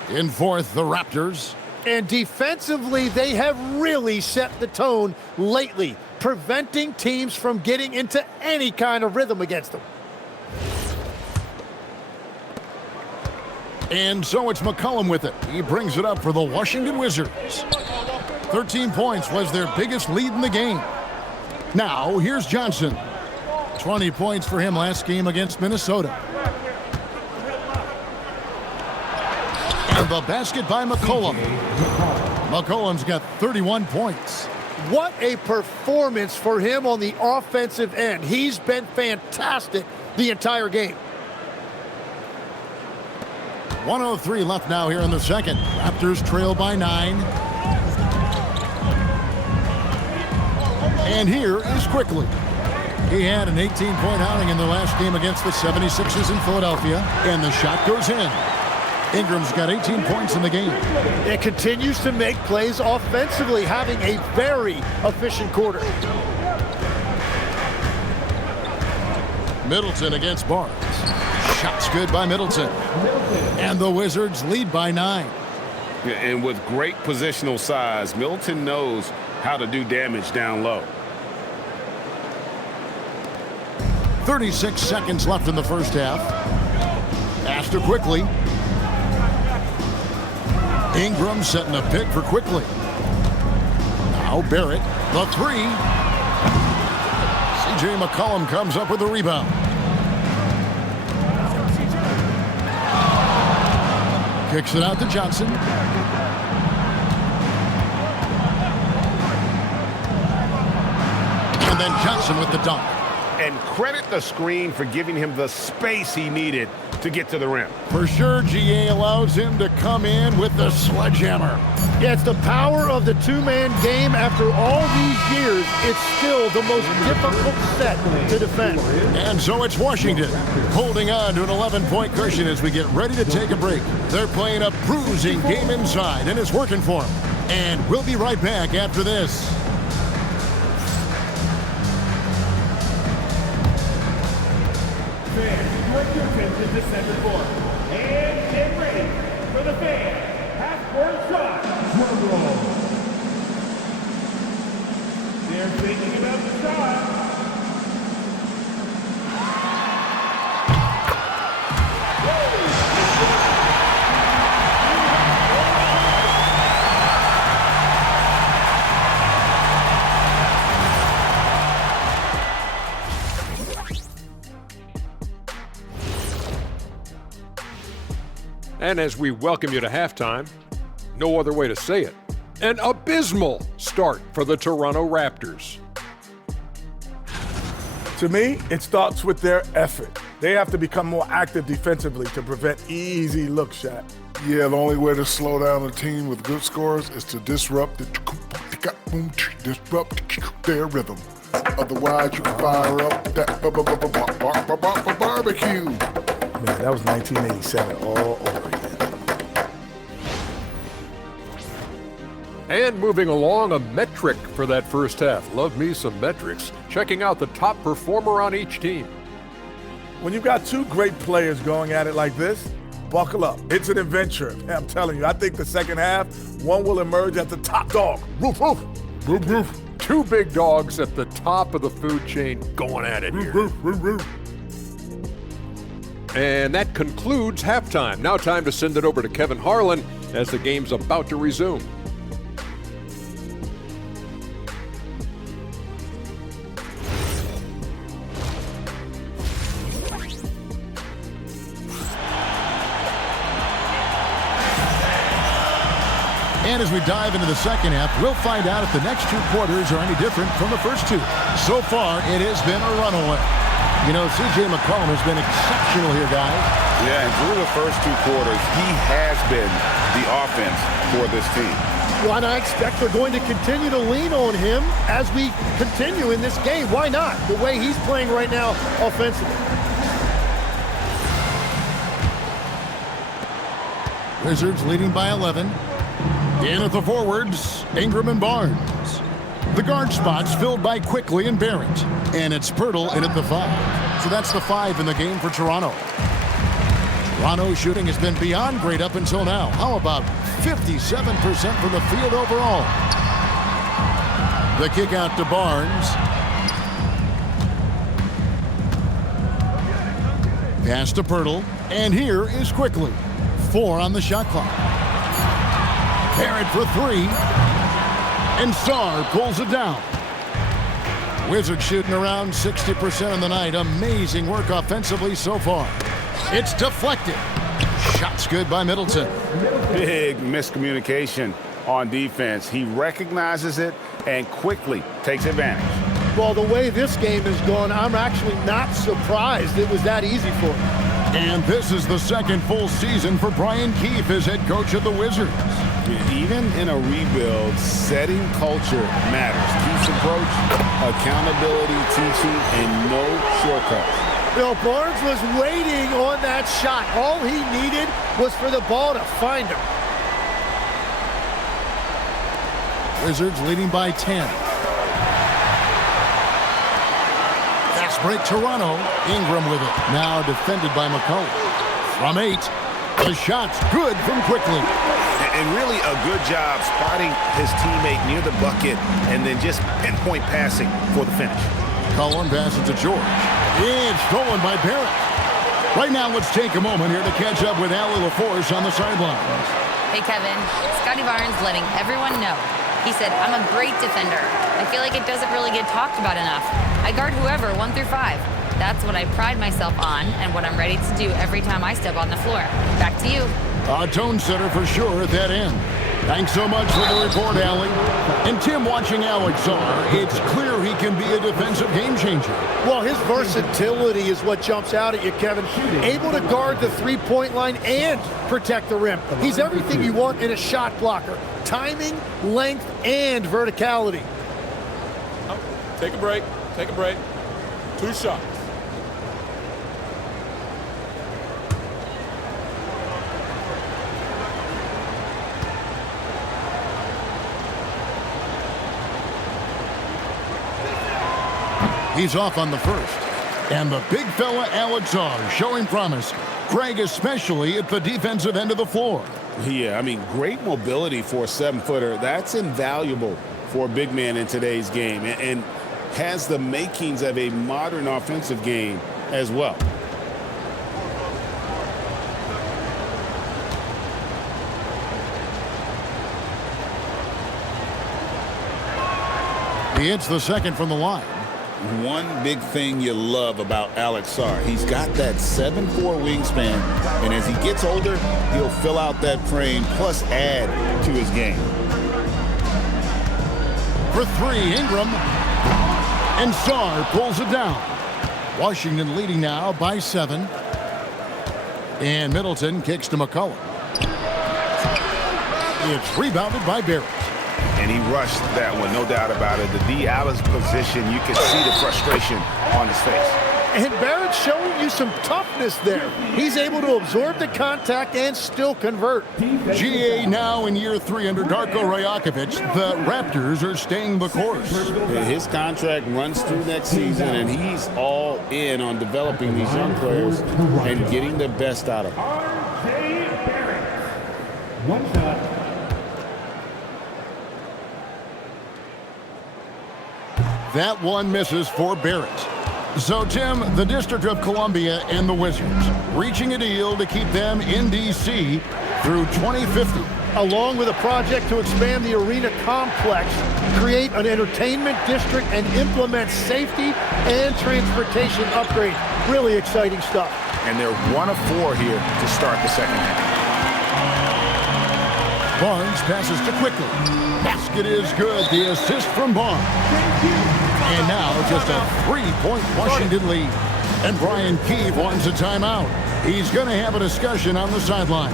In fourth, the Raptors. And defensively, they have really set the tone lately, preventing teams from getting into any kind of rhythm against them. And so it's McCollum with it. He brings it up for the Washington Wizards. 13 points was their biggest lead in the game. Now, here's Johnson. 20 points for him last game against Minnesota. And the basket by McCollum. McCollum's got 31 points. What a performance for him on the offensive end. He's been fantastic the entire game. 1:03 left now here in the second. Raptors trail by 9. And here is Quickly. He had an 18-point outing in the last game against the 76ers in Philadelphia, and the shot goes in. Ingram's got 18 points in the game. It continues to make plays offensively, having a very efficient quarter. Middleton against Barnes. Shots good by Middleton. And the Wizards lead by 9. And with great positional size, Middleton knows how to do damage down low. 36 seconds left in the first half. Astor Quickly. Ingram setting a pick for Quickly. Now Barrett, the 3. C.J. McCollum comes up with the rebound. Kicks it out to Johnson. And then Johnson with the dunk. and credit the screen for giving him the space he needed to get to the rim. For sure, GA allows him to come in with the sledgehammer. Yeah, it's the power of the two-man game. After all these years, it's still the most difficult set to defend. And so it's Washington holding on to an 11-point cushion as we get ready to take a break. They're playing a bruising game inside, and it's working for them. And we'll be right back after this. Fans, direct your attention to center court. And get ready for the fan. Half-court shot. Drum roll. They're thinking about the shot. And as we welcome you to halftime, no other way to say it, an abysmal start for the Toronto Raptors. To me, it starts with their effort. They have to become more active defensively to prevent easy look shot. Yeah, the only way to slow down a team with good scores is to disrupt their rhythm. Otherwise, you can fire up that barbecue. Man, that was 1987 all over again. And moving along, a metric for that first half. Love me some metrics. Checking out the top performer on each team. When you've got two great players going at it like this, buckle up. It's an adventure. I'm telling you, I think the second half, one will emerge as the top dog. Roof, roof, roof, roof. Two big dogs at the top of the food chain going at it here. Roof, roof, roof. And that concludes halftime. Now time to send it over to Kevin Harlan as the game's about to resume. And as we dive into the second half, we'll find out if the next two quarters are any different from the first two. So far, it has been a runaway. You know, C.J. McCollum has been exceptional here, guys. Yeah, and through the first two quarters, he has been the offense for this team. Well, and I expect they're going to continue to lean on him as we continue in this game. Why not? The way he's playing right now offensively. Wizards leading by 11. In at the forwards, Ingram and Barnes. The guard spots filled by Quickly and Barrett. And it's Pirtle in at the 5. So that's the 5 in the game for Toronto. Toronto's shooting has been beyond great up until now. How about 57% from the field overall? The kick out to Barnes. Pass to Pirtle. And here is Quickly. 4 on the shot clock. Barrett for 3. And Sarr pulls it down. Wizards shooting around 60% on the night. Amazing work offensively so far. It's deflected. Shot's good by Middleton. Big miscommunication on defense. He recognizes it and quickly takes advantage. Well, the way this game has gone, I'm actually not surprised it was that easy for him. And this is the second full season for Brian Keefe as head coach of the Wizards. Even in a rebuild, setting culture matters. Keefe's approach, accountability, teaching, and no shortcuts. Bill Barnes was waiting on that shot. All he needed was for the ball to find him. Wizards leading by 10. Fast break Toronto. Ingram with it. Now defended by McCollum. From 8. The shot's good from Quickly. And really a good job spotting his teammate near the bucket and then just pinpoint passing for the finish. Cullen passes to George. It's stolen by Barrett. Right now, let's take a moment here to catch up with Allie LaForce on the sidelines. Hey, Kevin. Scotty Barnes letting everyone know. He said, I'm a great defender. I feel like it doesn't really get talked about enough. I guard whoever, 1 through 5. That's what I pride myself on and what I'm ready to do every time I step on the floor. Back to you. A tone setter for sure at that end. Thanks so much for the report, Allie. And Tim, watching Alex Czar, it's clear he can be a defensive game changer. Well, his versatility is what jumps out at you, Kevin. Able to guard the three-point line and protect the rim. He's everything you want in a shot blocker. Timing, length, and verticality. Take a break. Take a break. 2 shots. He's off on the first. And the big fella, Alex Czar, showing promise. Greg, especially at the defensive end of the floor. Yeah, I mean, great mobility for a 7-footer. That's invaluable for a big man in today's game, and has the makings of a modern offensive game as well. He hits the second from the line. One big thing you love about Alex Czar, he's got that 7'4" wingspan, and as he gets older, he'll fill out that frame plus add to his game. For 3, Ingram. And Czar pulls it down. Washington leading now by 7. And Middleton kicks to McCollum. It's rebounded by Barrett. And he rushed that one, no doubt about it. The D out of position, you can see the frustration on his face. And Barrett's showing you some toughness there. He's able to absorb the contact and still convert. GA now in year 3 under Darko Rajakovic. The Raptors are staying the course. His contract runs through next season, and he's all in on developing these young players and getting the best out of them. R.J. Barrett. 1 shot. That one misses for Barrett. So, Tim, the District of Columbia and the Wizards reaching a deal to keep them in D.C. through 2050. Along with a project to expand the arena complex, create an entertainment district, and implement safety and transportation upgrades. Really exciting stuff. And they're 1 of 4 here to start the second half. Barnes passes to Quickly. Basket is good. The assist from Barnes. And now just a 3-point Washington lead. And Brian Keefe wants a timeout. He's going to have a discussion on the sideline.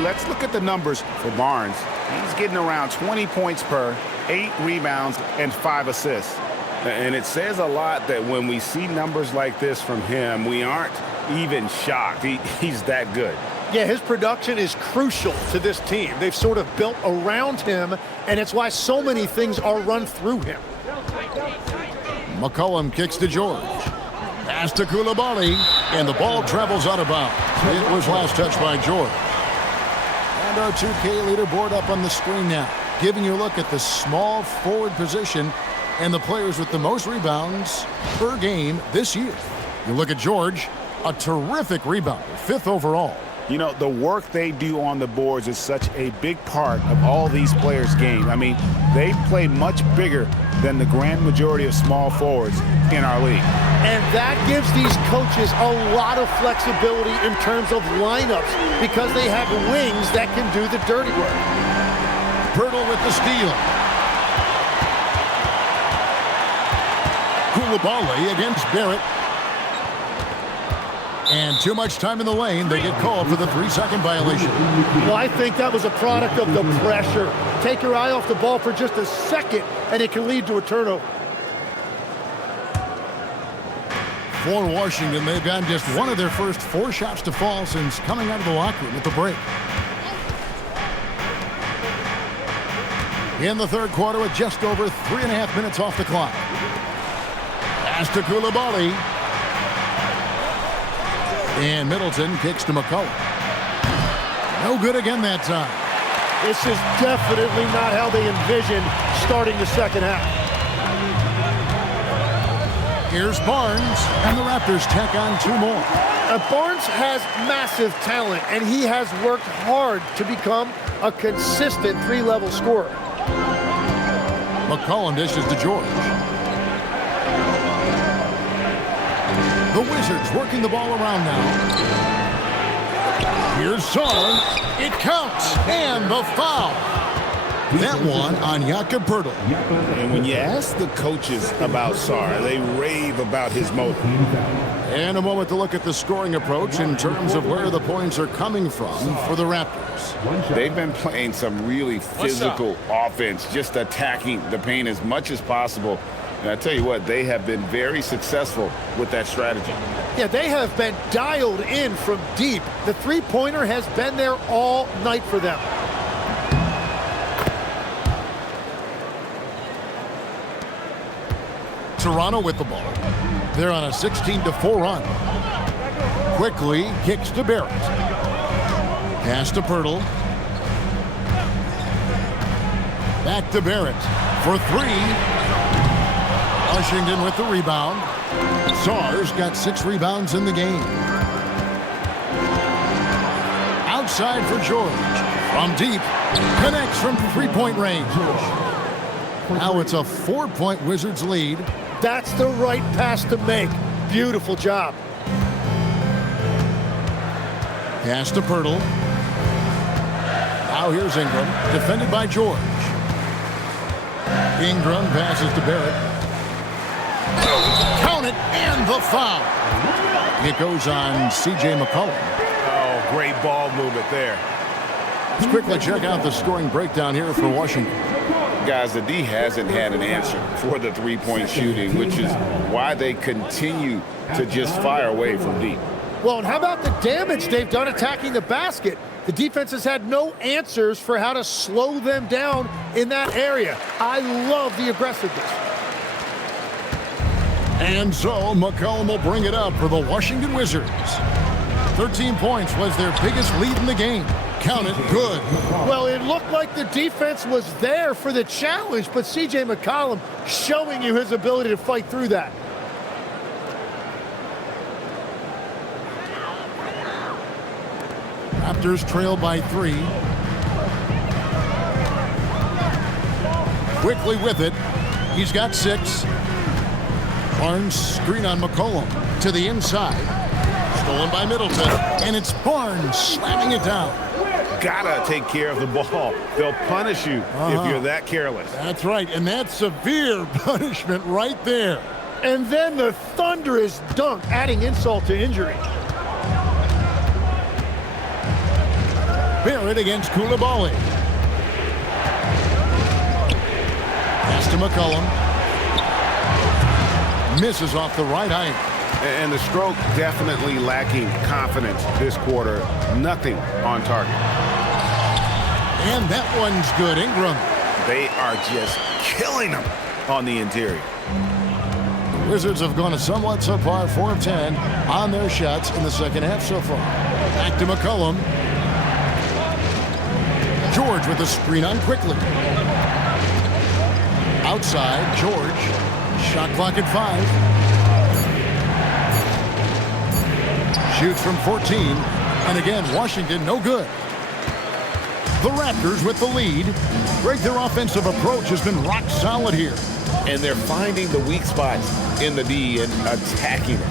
Let's look at the numbers for Barnes. He's getting around 20 points per, 8 rebounds, and 5 assists. And it says a lot that when we see numbers like this from him, we aren't even shocked. He's that good. Yeah, his production is crucial to this team. They've sort of built around him, and it's why so many things are run through him. McCollum kicks to George. Pass to Coulibaly, and the ball travels out of bounds. It was last touched by George. And our 2K leaderboard up on the screen now, giving you a look at the small forward position and the players with the most rebounds per game this year. You look at George, a terrific rebounder, 5th overall. You know, the work they do on the boards is such a big part of all these players' game. I mean, they play much bigger than the grand majority of small forwards in our league. And that gives these coaches a lot of flexibility in terms of lineups because they have wings that can do the dirty work. Pirtle with the steal. Koulibaly against Barrett. And too much time in the lane. They get called for the 3-second violation. Well, I think that was a product of the pressure. Take your eye off the ball for just a second, and it can lead to a turnover. For Washington, they've gotten just one of their first 4 shots to fall since coming out of the locker room at the break. In the third quarter with just over 3.5 minutes off the clock. Pass to Koulibaly. And Middleton kicks to McCollum. No good again that time. This is definitely not how they envisioned starting the second half. Here's Barnes, and the Raptors tack on 2 more. Barnes has massive talent, and he has worked hard to become a consistent 3-level scorer. McCollum dishes to George. The Wizards working the ball around now. Here's Song. It counts. And the foul. That one on Jakob Pirtle. And when you ask the coaches about Sarr, they rave about his motive. And a moment to look at the scoring approach in terms of where the points are coming from for the Raptors. They've been playing some really physical offense, just attacking the paint as much as possible. And I tell you what, they have been very successful with that strategy. Yeah, they have been dialed in from deep. The three-pointer has been there all night for them. Toronto with the ball. They're on a 16-4 run. Quickly kicks to Barrett. Pass to Pirtle. Back to Barrett for 3. Washington with the rebound. Sarr's got 6 rebounds in the game. Outside for George. From deep. Connects from 3-point range. Now it's a 4-point Wizards lead. That's the right pass to make. Beautiful job. Pass to Pirtle. Now here's Ingram. Defended by George. Ingram passes to Barrett. Count it, and the foul. It goes on C.J. McCollum. Oh, great ball movement there. Let's quickly check out the scoring breakdown here for Washington. Guys, the D hasn't had an answer for the 3-point shooting, which is why they continue to just fire away from deep. Well, and how about the damage they've done attacking the basket? The defense has had no answers for how to slow them down in that area. I love the aggressiveness. And so McCollum will bring it up for the Washington Wizards. 13 points was their biggest lead in the game. Count it, good. Well, it looked like the defense was there for the challenge, but C.J. McCollum showing you his ability to fight through that. Raptors trail by 3. Quickly with it. He's got 6. Barnes screen on McCollum to the inside. Stolen by Middleton, and it's Barnes slamming it down. Gotta take care of the ball. They'll punish you if you're that careless. That's right, and that's severe punishment right there. And then the thunderous dunk, adding insult to injury. Barrett against Koulibaly. Pass to McCollum. Misses off the right eye. And the stroke definitely lacking confidence this quarter. Nothing on target. And that one's good. Ingram. They are just killing them on the interior. The Wizards have gone a somewhat subpar 4 of 10 on their shots in the second half so far. Back to McCollum. George with the screen on quickly. Outside, George. Shot clock at 5. Shoots from 14. And again, Washington no good. The Raptors with the lead. Greg, their offensive approach has been rock solid here. And they're finding the weak spots in the D and attacking it.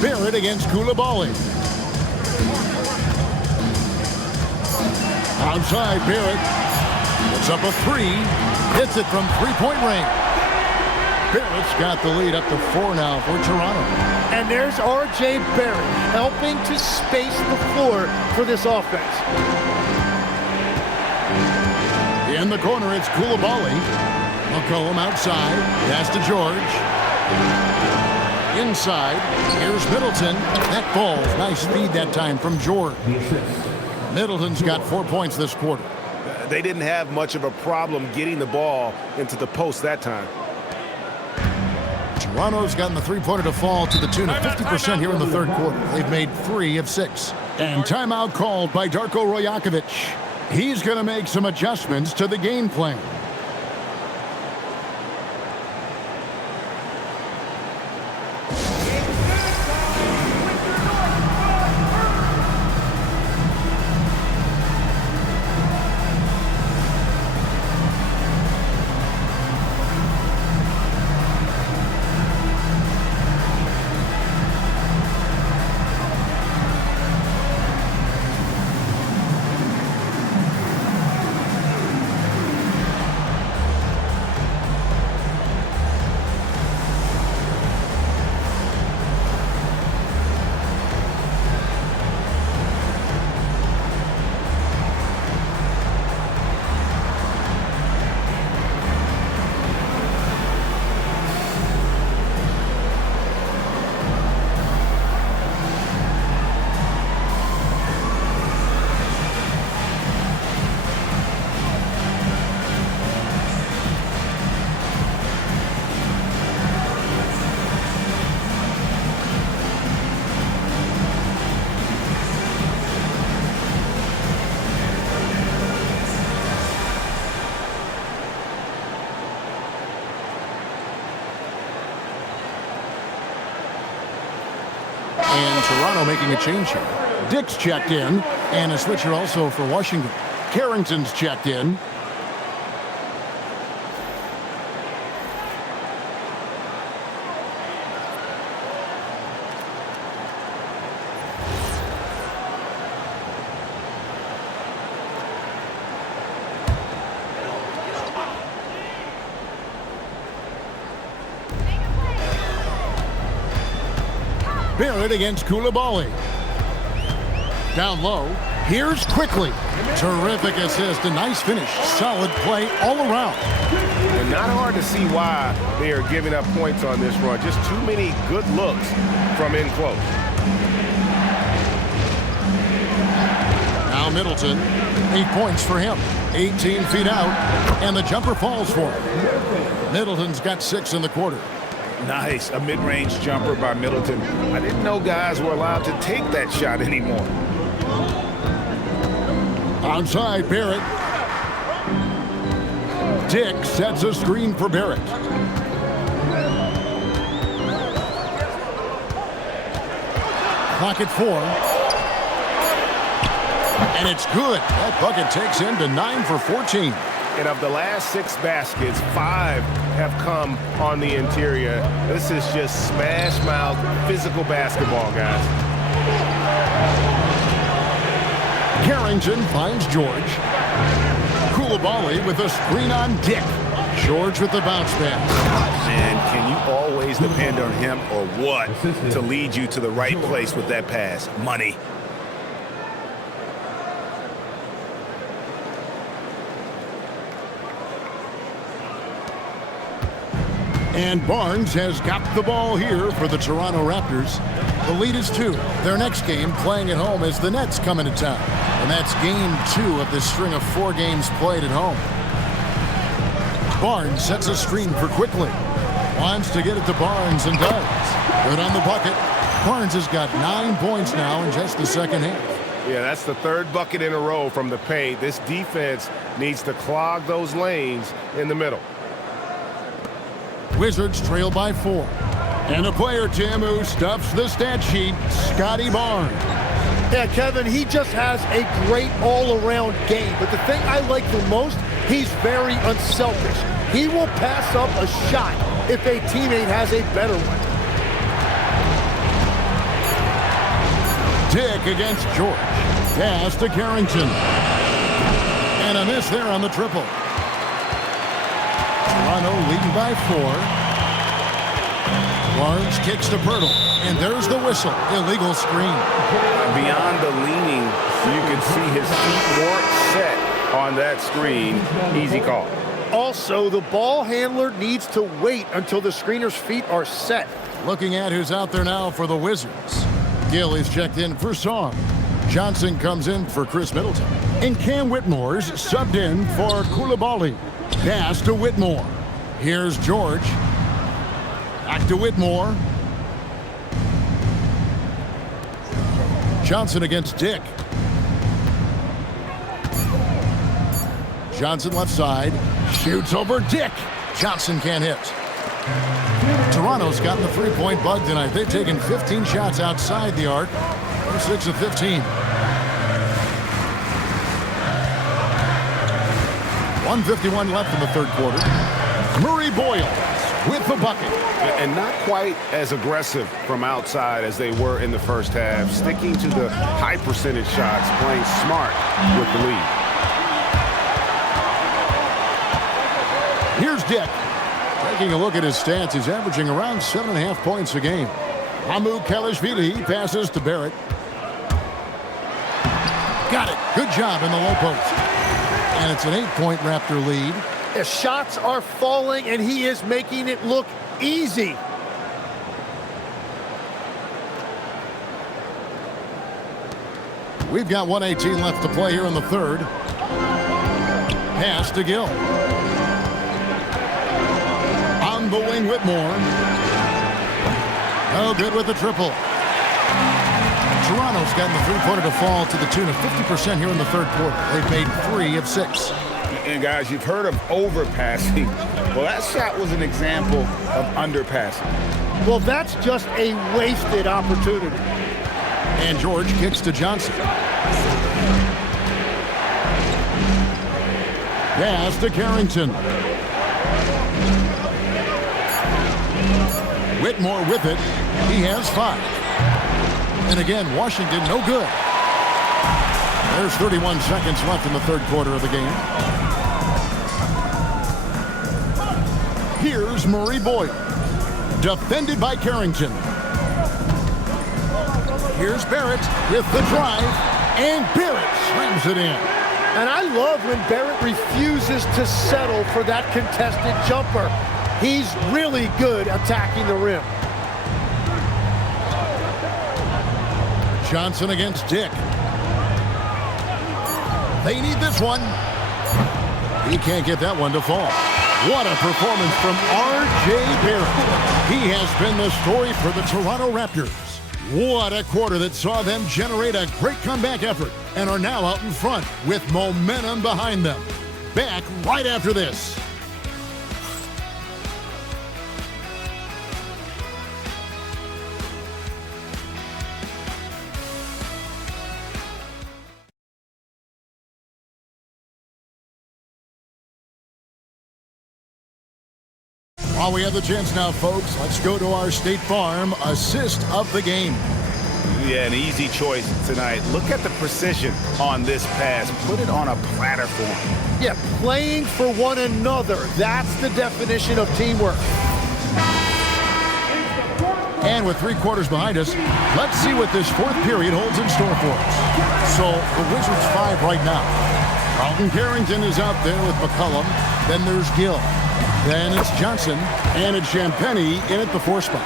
Barrett against Coulibaly. Outside, Barrett puts up a three. Hits it from three-point range. Barrett's got the lead up to 4 now for Toronto. And there's R.J. Barrett helping to space the floor for this offense. In the corner, it's Coulibaly. McCollum outside. Pass to George. Inside. Here's Middleton. That falls. Nice speed that time from George. Middleton's got 4 points this quarter. They didn't have much of a problem getting the ball into the post that time. Toronto's gotten the three-pointer to fall to the tune of 50% here in the third quarter. They've made 3 of 6. And timeout called by Darko Rajakovic. He's going to make some adjustments to the game plan. And Toronto making a change here. Dick's checked in, and a switcher also for Washington. Carrington's checked in. Barrett against Coulibaly. Down low. Here's Quickly. Terrific assist. A nice finish. Solid play all around. And not hard to see why they are giving up points on this run. Just too many good looks from in close. Now Middleton. 8 points for him. 18 feet out. And the jumper falls for him. Middleton's got 6 in the quarter. Nice, a mid-range jumper by Middleton. I didn't know guys were allowed to take that shot anymore. Outside, Barrett. Dick sets a screen for Barrett. Clock at 4. And it's good. That bucket takes him to 9 for 14. And of the last 6 baskets, 5 have come on the interior. This is just smash-mouth physical basketball, guys. Carrington finds George. Coulibaly with a screen on Dick. George with the bounce pass. Man, can you always depend on him or what to lead you to the right place with that pass? Money. And Barnes has got the ball here for the Toronto Raptors. The lead is 2. Their next game playing at home as the Nets come into town. And that's game 2 of this string of 4 games played at home. Barnes sets a screen for Quickly. Wants to get it to Barnes and does. Good on the bucket. Barnes has got 9 points now in just the second half. Yeah, that's the 3rd bucket in a row from the paint. This defense needs to clog those lanes in the middle. Wizards trail by 4. And a player, Tim, who stuffs the stat sheet, Scotty Barnes. Yeah, Kevin, he just has a great all-around game. But the thing I like the most, he's very unselfish. He will pass up a shot if a teammate has a better one. Dick against George. Pass to Carrington. And a miss there on the triple. Toronto leading by 4. Barnes kicks to Pirtle, and there's the whistle. Illegal screen. Beyond the leaning, you can see his feet weren't set on that screen. Easy call. Also, the ball handler needs to wait until the screener's feet are set. Looking at who's out there now for the Wizards. Gill is checked in for Song. Johnson comes in for Chris Middleton. And Cam Whitmore's subbed in for Coulibaly. Pass to Whitmore. Here's George. Back to Whitmore. Johnson against Dick. Johnson left side. Shoots over Dick. Johnson can't hit. Toronto's gotten the three-point bug tonight. They've taken 15 shots outside the arc. 6 of 15. 1:51 left in the third quarter. Murray Boyle with the bucket. And not quite as aggressive from outside as they were in the first half. Sticking to the high percentage shots, playing smart with the lead. Here's Dick. Taking a look at his stats, he's averaging around 7.5 points a game. Hamu Kalashvili passes to Barrett. Got it. Good job in the low post. And it's an 8-point Raptor lead. The shots are falling, and he is making it look easy. We've got 1:18 left to play here in the third. Pass to Gill. On the wing, Whitmore. No good with the triple. Toronto's gotten the three-pointer to fall to the tune of 50% here in the third quarter. They've made 3 of 6. And guys, you've heard of overpassing. Well, that shot was an example of underpassing. Well, that's just a wasted opportunity. And George kicks to Johnson. Pass to Carrington. Whitmore with it. He has 5. And again, Washington no good. There's 31 seconds left in the third quarter of the game. Here's Murray Boyle. Defended by Carrington. Here's Barrett with the drive. And Barrett slams it in. And I love when Barrett refuses to settle for that contested jumper. He's really good attacking the rim. Johnson against Dick. They need this one. He can't get that one to fall. What a performance from R.J. Barrett. He has been the story for the Toronto Raptors. What a quarter that saw them generate a great comeback effort and are now out in front with momentum behind them. Back right after this. While we have the chance now, folks, let's go to our State Farm assist of the game. Yeah, an easy choice tonight. Look at the precision on this pass. Put it on a platter for him. Yeah, playing for one another. That's the definition of teamwork. And with 3 quarters behind us, let's see what this fourth period holds in store for us. So the Wizards 5 right now. Carlton Carrington is out there with McCollum. Then there's Gill. Then it's Johnson, and it's Champagnie in at the 4 spot.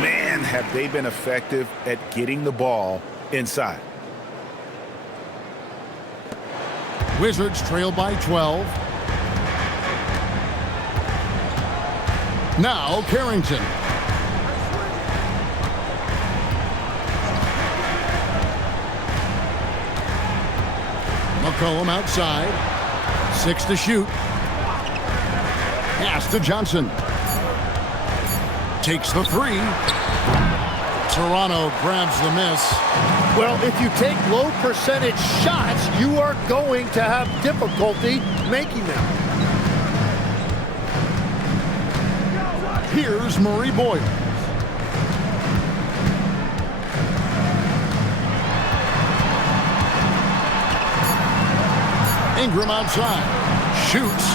Man, have they been effective at getting the ball inside. Wizards trail by 12. Now Carrington. McCollum outside. 6 to shoot. Pass to Johnson. Takes the three. Toronto grabs the miss. Well, if you take low percentage shots, you are going to have difficulty making them. Here's Murray Boyle. Ingram outside. Shoots.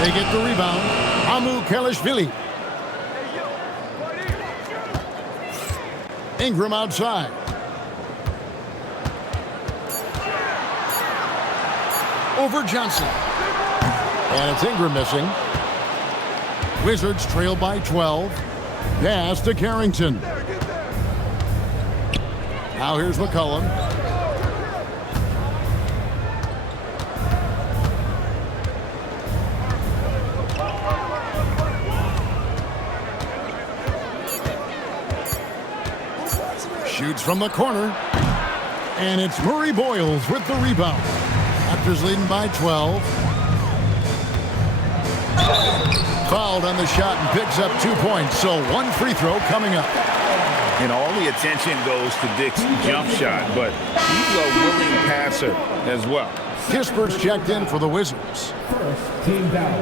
They get the rebound. Meticulously. Ingram outside. Over Johnson. And it's Ingram missing. Wizards trail by 12. Pass to Carrington. Now here's McCollum. Shoots from the corner. And it's Murray Boyles with the rebound. Raptors leading by 12. Fouled on the shot and picks up 2 points. So one free throw coming up. And all the attention goes to Dick's jump shot, but he's a willing passer as well. Kispert's checked in for the Wizards. First team foul.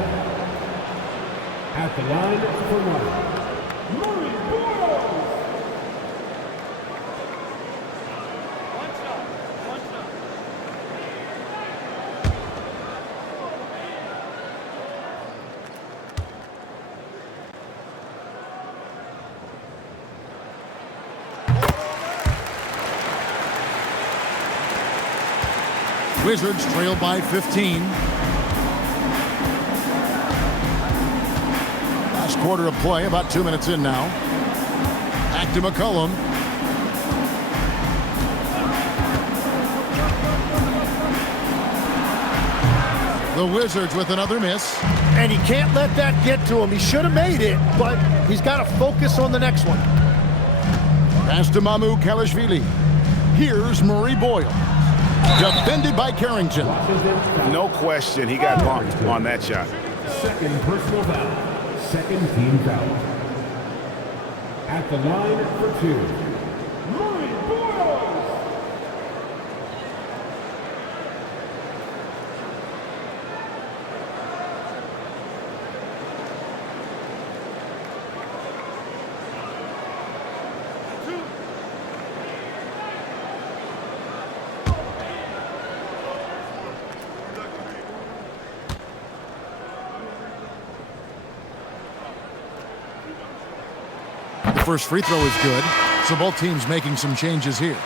At the line for one. Murray Boyle. Wizards trail by 15. Last quarter of play, about 2 minutes in now. Back to McCollum. The Wizards with another miss. And he can't let that get to him. He should have made it, but he's got to focus on the next one. Pass to Meticulously. Here's Murray Boyle. Defended by Carrington. No question, he got bumped on that shot. Second personal foul. Second team foul. At the line for two. Murray Boyle. First free throw is good, so both teams making some changes here.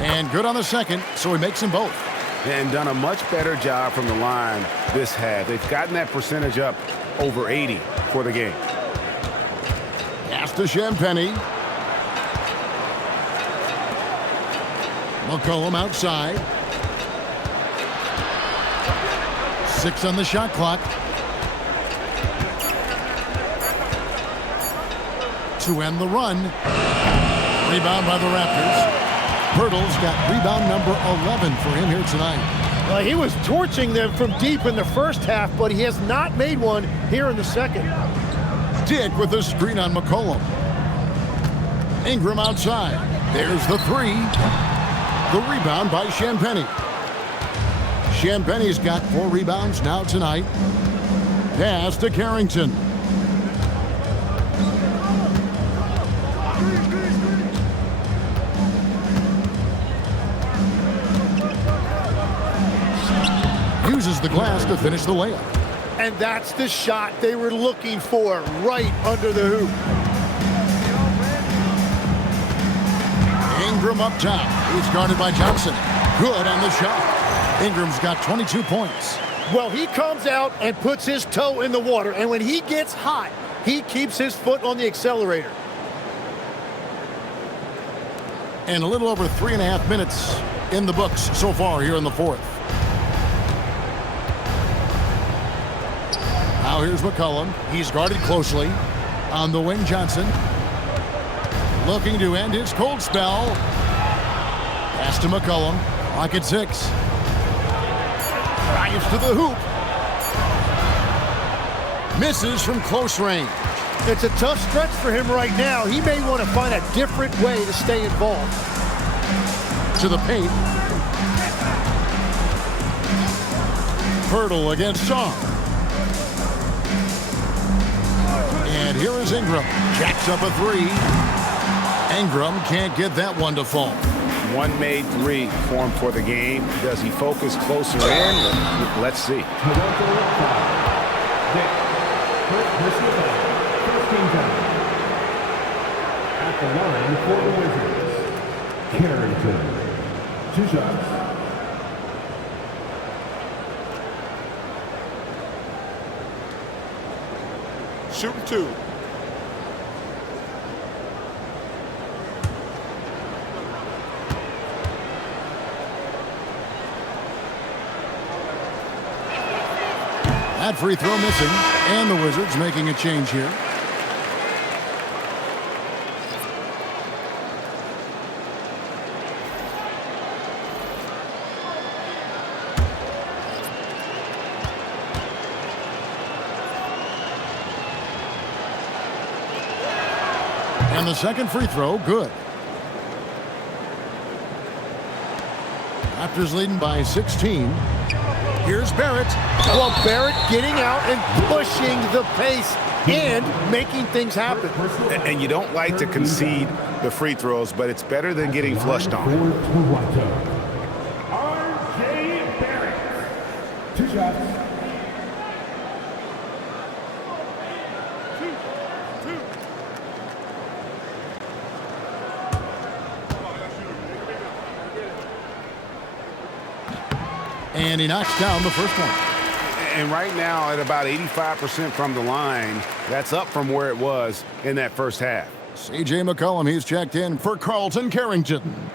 And good on the second, so he makes them both. And done a much better job from the line this half. They've gotten that percentage up over 80 for the game. Pass to Champagnie. McCollum outside. 6 on the shot clock. To end the run. Rebound by the Raptors. Pirtle's got rebound number 11 for him here tonight. Well, he was torching them from deep in the first half, but he has not made one here in the second. Dick with a screen on McCollum. Ingram outside. There's the three. The rebound by Champagnie. Champagnie's got 4 rebounds now tonight. Pass to Carrington. Uses the glass to finish the layup. And that's the shot they were looking for, right under the hoop. Ingram up top. He's guarded by Johnson. Good on the shot. Ingram's got 22 points. Well, he comes out and puts his toe in the water, and when he gets hot, he keeps his foot on the accelerator. And a little over 3.5 minutes in the books so far here in the fourth. Now here's McCollum. He's guarded closely. On the wing, Johnson. Looking to end his cold spell. Pass to McCollum. Clock at 6. Drives to the hoop. Misses from close range. It's a tough stretch for him right now. He may want to find a different way to stay involved. To the paint. Pirtle against Song. And here is Ingram. Jacks up a 3. Ingram can't get that one to fall. One made 3 for him for the game. Does he focus closer in? Let's see. Toronto Raptors. First personal foul. First team foul. At the line for the Wizards, Carrington. 2 shots. Shooting 2. That free throw missing, and the Wizards making a change here. And the second free throw, good. Raptors leading by 16. Here's Barrett. Well, Barrett getting out and pushing the pace and making things happen. And you don't like to concede the free throws, but it's better than getting flushed on. R.J. Barrett. 2 shots. And he knocks down the first one. And right now at about 85% from the line, that's up from where it was in that first half. C.J. McCollum, he's checked in for Carlton Carrington.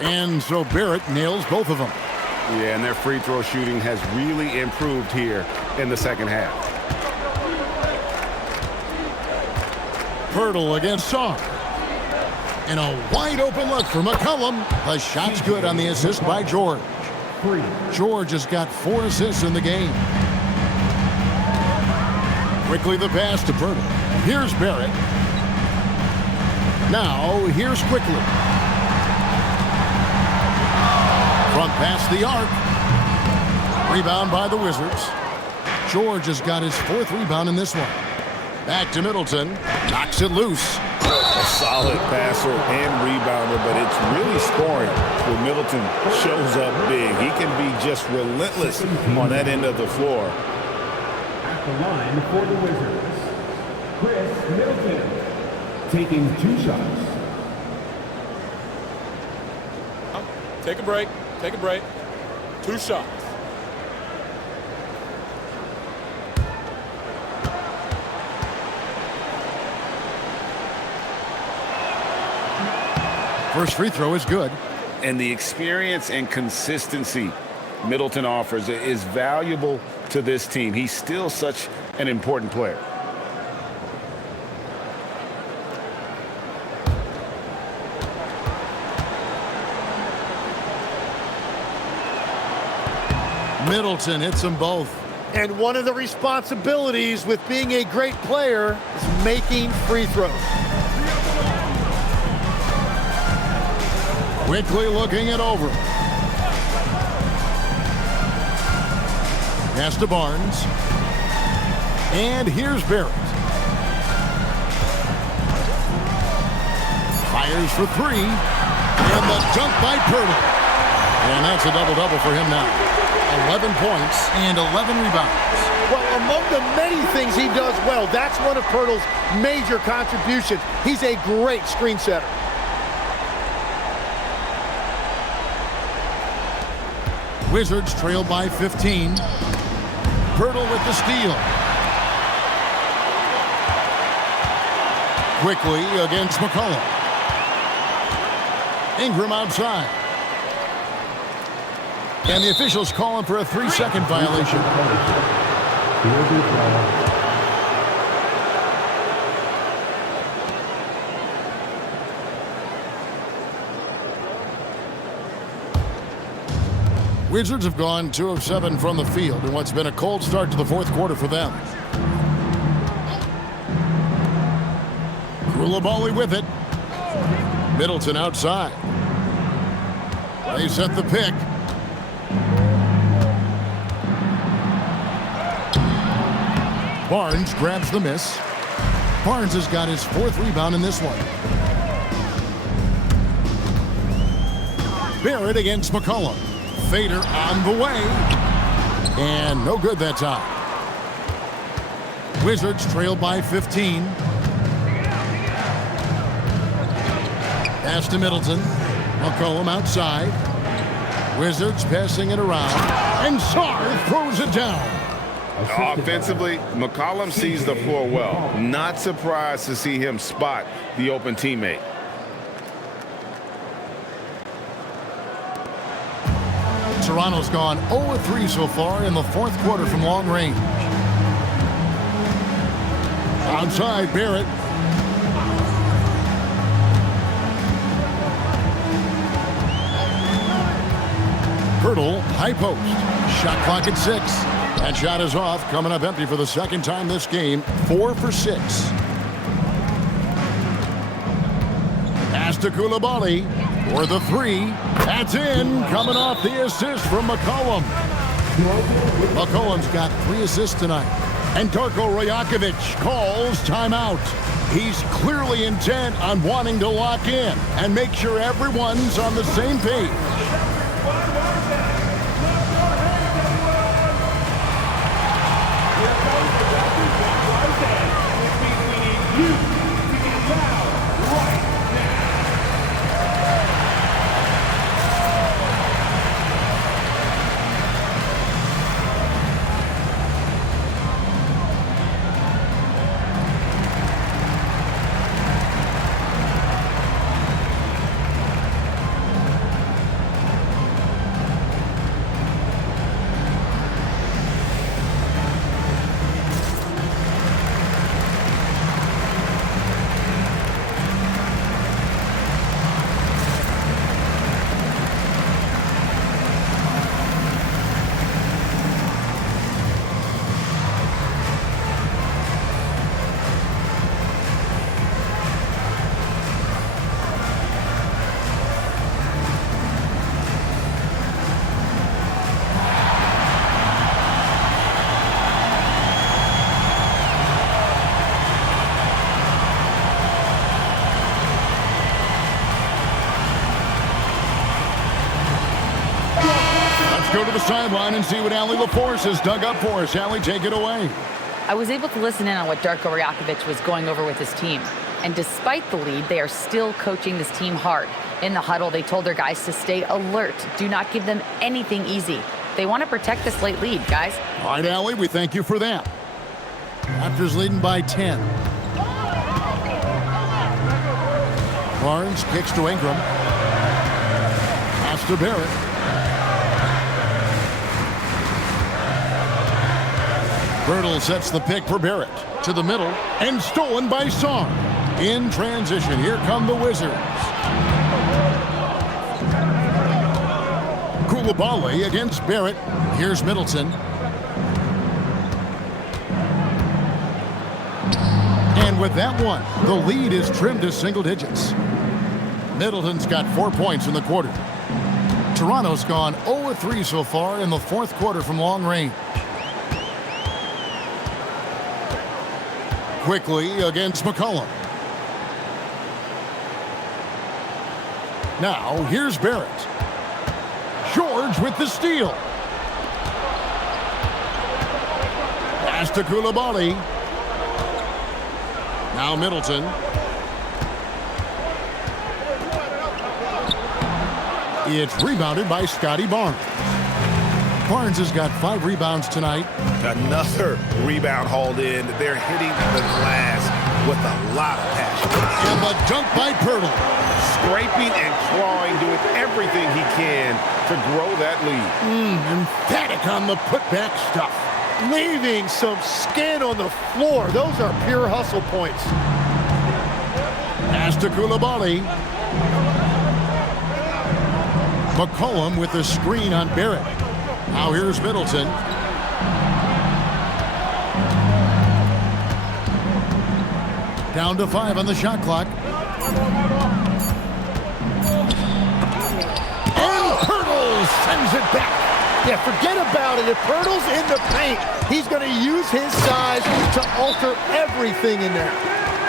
And so Barrett nails both of them. Yeah, and their free throw shooting has really improved here in the second half. Pirtle against Song. And a wide open look for McCollum. The shot's good on the assist by George. George has got 4 assists in the game. Quickly the pass to Pirtle. Here's Barrett. Now here's Quickly. Front past the arc. Rebound by the Wizards. George has got his 4th rebound in this one. Back to Middleton. Knocks it loose. A solid passer and rebounder, but it's really scoring when Middleton shows up big. He can be just relentless on that end of the floor. At the line for the Wizards, Chris Middleton, taking 2 shots. Take a break. Take a break. 2 shots. First free throw is good. And the experience and consistency Middleton offers is valuable to this team. He's still such an important player. Middleton hits them both. And one of the responsibilities with being a great player is making free throws. Quickly looking it over. Pass to Barnes. And here's Barrett. Fires for 3. And the dunk by Pirtle. And that's a double-double for him now. 11 points and 11 rebounds. Well, among the many things he does well, that's one of Pirtle's major contributions. He's a great screen setter. Wizards trail by 15. Pirtle with the steal. Quickly against McCollum. Ingram outside. And the officials calling for a 3-second violation. Wizards have gone 2 of 7 from the field in what's been a cold start to the fourth quarter for them. Koulibaly with it. Middleton outside. They set the pick. Barnes grabs the miss. Barnes has got his 4th rebound in this one. Barrett against McCollum. Fader on the way. And no good that time. Wizards trail by 15. Pass to Middleton. McCollum outside. Wizards passing it around. And Sarr throws it down. Offensively, McCollum sees the floor well. Not surprised to see him spot the open teammate. Toronto's gone 0-3 so far in the fourth quarter from long range. Outside, Barrett. Hurdle, high post. Shot clock at 6. That shot is off, coming up empty for the second time this game. 4 for 6. Pass to Koulibaly for the 3. That's in, coming off the assist from McCollum. McCollum's got 3 assists tonight. And Darko Rajakovic calls timeout. He's clearly intent on wanting to lock in and make sure everyone's on the same page. Go to the sideline and see what Allie LaForce has dug up for us. Allie, take it away. I was able to listen in on what Darko Rajakovic was going over with his team. And despite the lead, they are still coaching this team hard. In the huddle, they told their guys to stay alert. Do not give them anything easy. They want to protect this late lead, guys. All right, Allie, we thank you for that. Raptors leading by 10. Barnes kicks to Ingram. Pass to Barrett. Hurdle sets the pick for Barrett to the middle and stolen by Sarr. In transition, here come the Wizards. Koulibaly against Barrett. Here's Middleton. And with that one, the lead is trimmed to single digits. Middleton's got 4 points in the quarter. Toronto's gone 0-3 so far in the fourth quarter from long range. Quickly against McCollum. Now, here's Barrett. George with the steal. Pass to Koulibaly. Now Middleton. It's rebounded by Scotty Barnes. Barnes has got 5 rebounds tonight. Another rebound hauled in. They're hitting the glass with a lot of passion. And the dunk by Pirtle. Scraping and clawing, doing everything he can to grow that lead. Emphatic on the putback stuff. Leaving some skin on the floor. Those are pure hustle points. Pass to Koulibaly. McCollum with the screen on Barrett. Now here's Middleton. Down to 5 on the shot clock. And Pirtle sends it back. Yeah, forget about it. If Pirtle's in the paint, he's going to use his size to alter everything in there.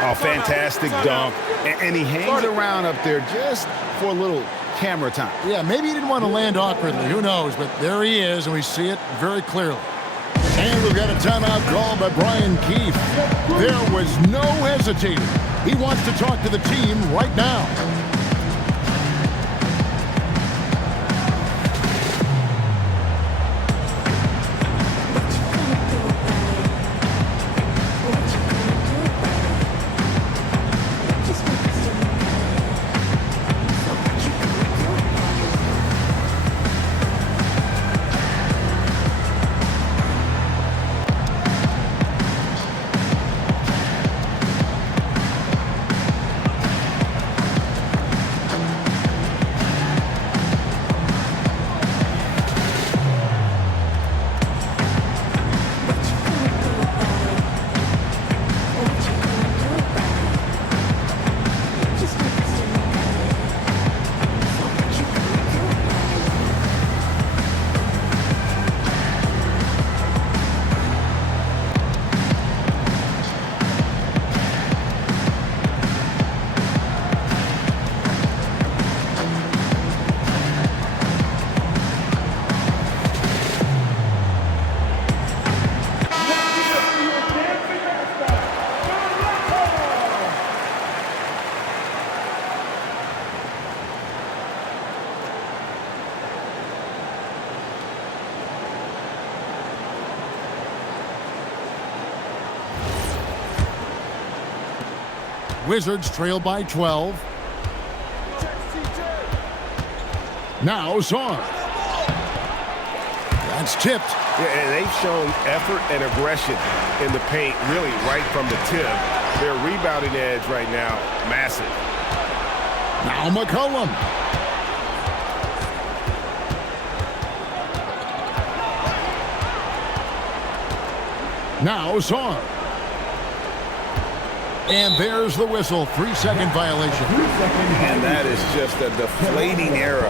Oh, fantastic dunk. And he hangs around up there just for a little camera time. Yeah, maybe he didn't want to land awkwardly. Who knows? But there he is, and we see it very clearly. And we've got a timeout called by Brian Keefe. There was no hesitating. He wants to talk to the team right now. Wizards trail by 12. Now Zar. That's tipped. Yeah, and they've shown effort and aggression in the paint, really right from the tip. Their rebounding edge right now, massive. Now McCollum. Now Zar. And there's the whistle. 3-second violation. And that is just a deflating error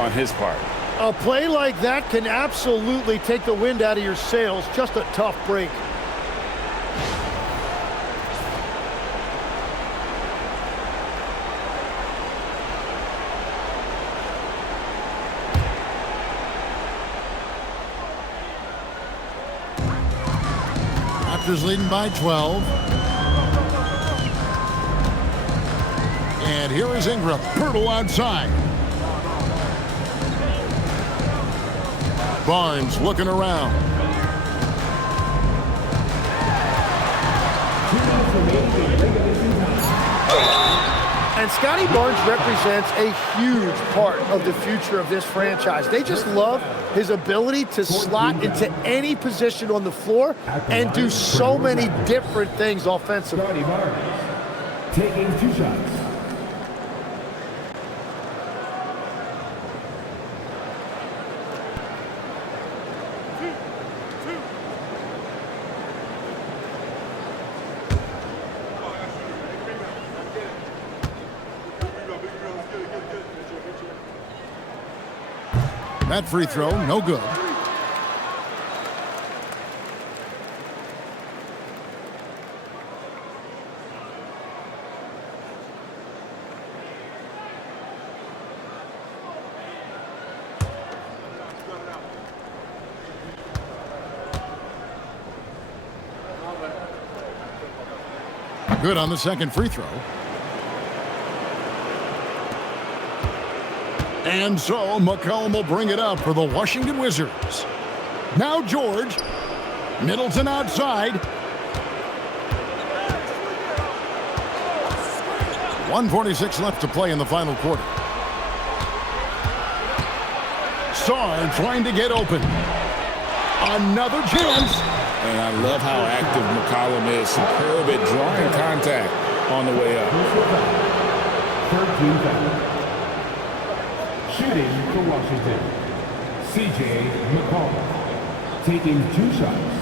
on his part. A play like that can absolutely take the wind out of your sails. Just a tough break. Raptors leading by 12. And here is Ingram. Pirtle outside. Barnes looking around. And Scotty Barnes represents a huge part of the future of this franchise. They just love his ability to slot into any position on the floor and do so many different things offensively. Scotty Barnes taking 2 shots. That free throw, no good. Good on the second free throw. And so McCollum will bring it up for the Washington Wizards. Now George. Middleton outside. 1:46 left to play in the final quarter. Sarr trying to get open. Another chance. And I love how active McCollum is. Superb at drawing contact on the way up. 13 foul. Shooting for Washington, C.J. McCollum, taking 2 shots.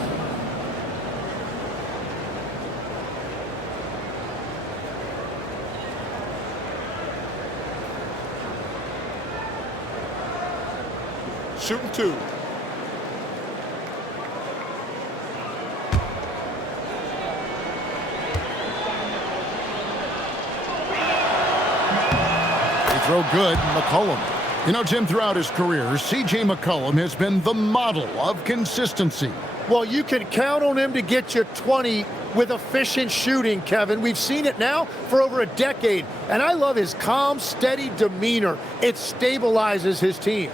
Shooting 2. Throw good, McCollum. You know, Jim, throughout his career, C.J. McCollum has been the model of consistency. Well, you can count on him to get you 20 with efficient shooting, Kevin. We've seen it now for over a decade, and I love his calm, steady demeanor. It stabilizes his team.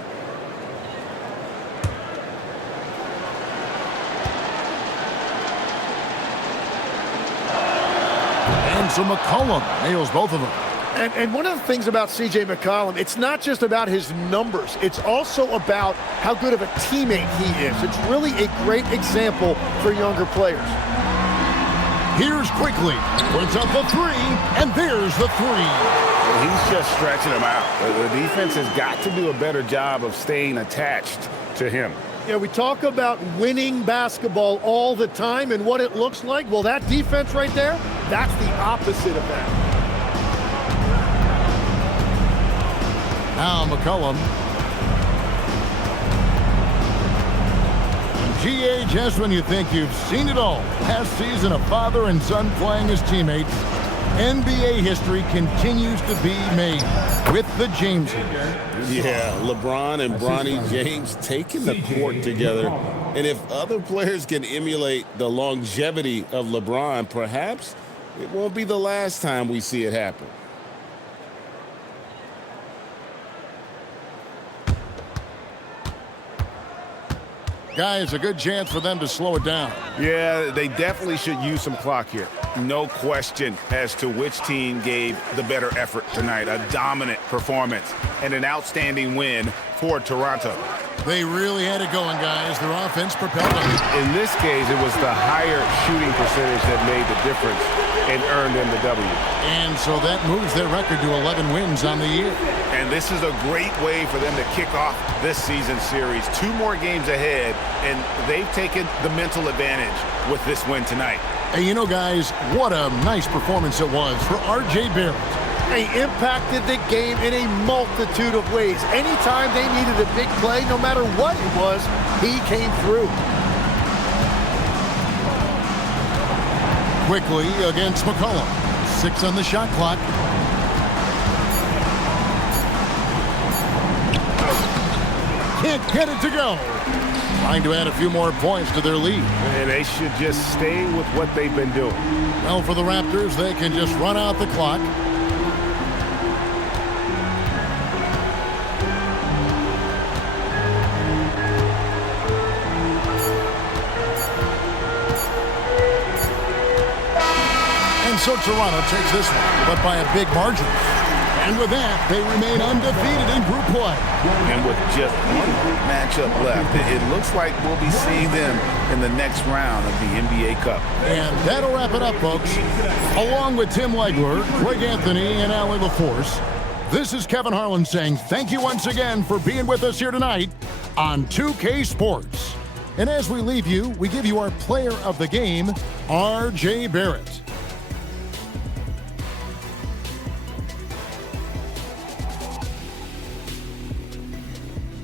And so McCollum nails both of them. And one of the things about C.J. McCollum, it's not just about his numbers. It's also about how good of a teammate he is. It's really a great example for younger players. Here's Quickly. Puts up the 3, and there's the 3. He's just stretching him out. The defense has got to do a better job of staying attached to him. Yeah, we talk about winning basketball all the time and what it looks like. Well, that defense right there, that's the opposite of that. Now McCollum. GA, just when you think you've seen it all. Last season, a father and son playing as teammates. NBA history continues to be made with the Jameses. Yeah, LeBron and Bronny James taking the court together. And if other players can emulate the longevity of LeBron, perhaps it won't be the last time we see it happen. Guys, a good chance for them to slow it down. Yeah, they definitely should use some clock here. No question as to which team gave the better effort tonight. A dominant performance and an outstanding win for Toronto. They really had it going, guys. Their offense propelled them. In this case, it was the higher shooting percentage that made the difference and earned them the W. And so that moves their record to 11 wins on the year. And this is a great way for them to kick off this season series. 2 more games ahead, and they've taken the mental advantage with this win tonight. And you know, guys, what a nice performance it was for R.J. Barrett. He impacted the game in a multitude of ways. Anytime they needed a big play, no matter what it was, he came through. Quickly against McCollum. 6 on the shot clock. Can't get it to go. Trying to add a few more points to their lead. And they should just stay with what they've been doing. Well, for the Raptors, they can just run out the clock. And so Toronto takes this one, but by a big margin. And with that, they remain undefeated in group play. And with just one group matchup left, it looks like we'll be seeing them in the next round of the NBA Cup. And that'll wrap it up, folks. Along with Tim Legler, Greg Anthony, and Allie LaForce, this is Kevin Harlan saying thank you once again for being with us here tonight on 2K Sports. And as we leave you, we give you our player of the game, R.J. Barrett.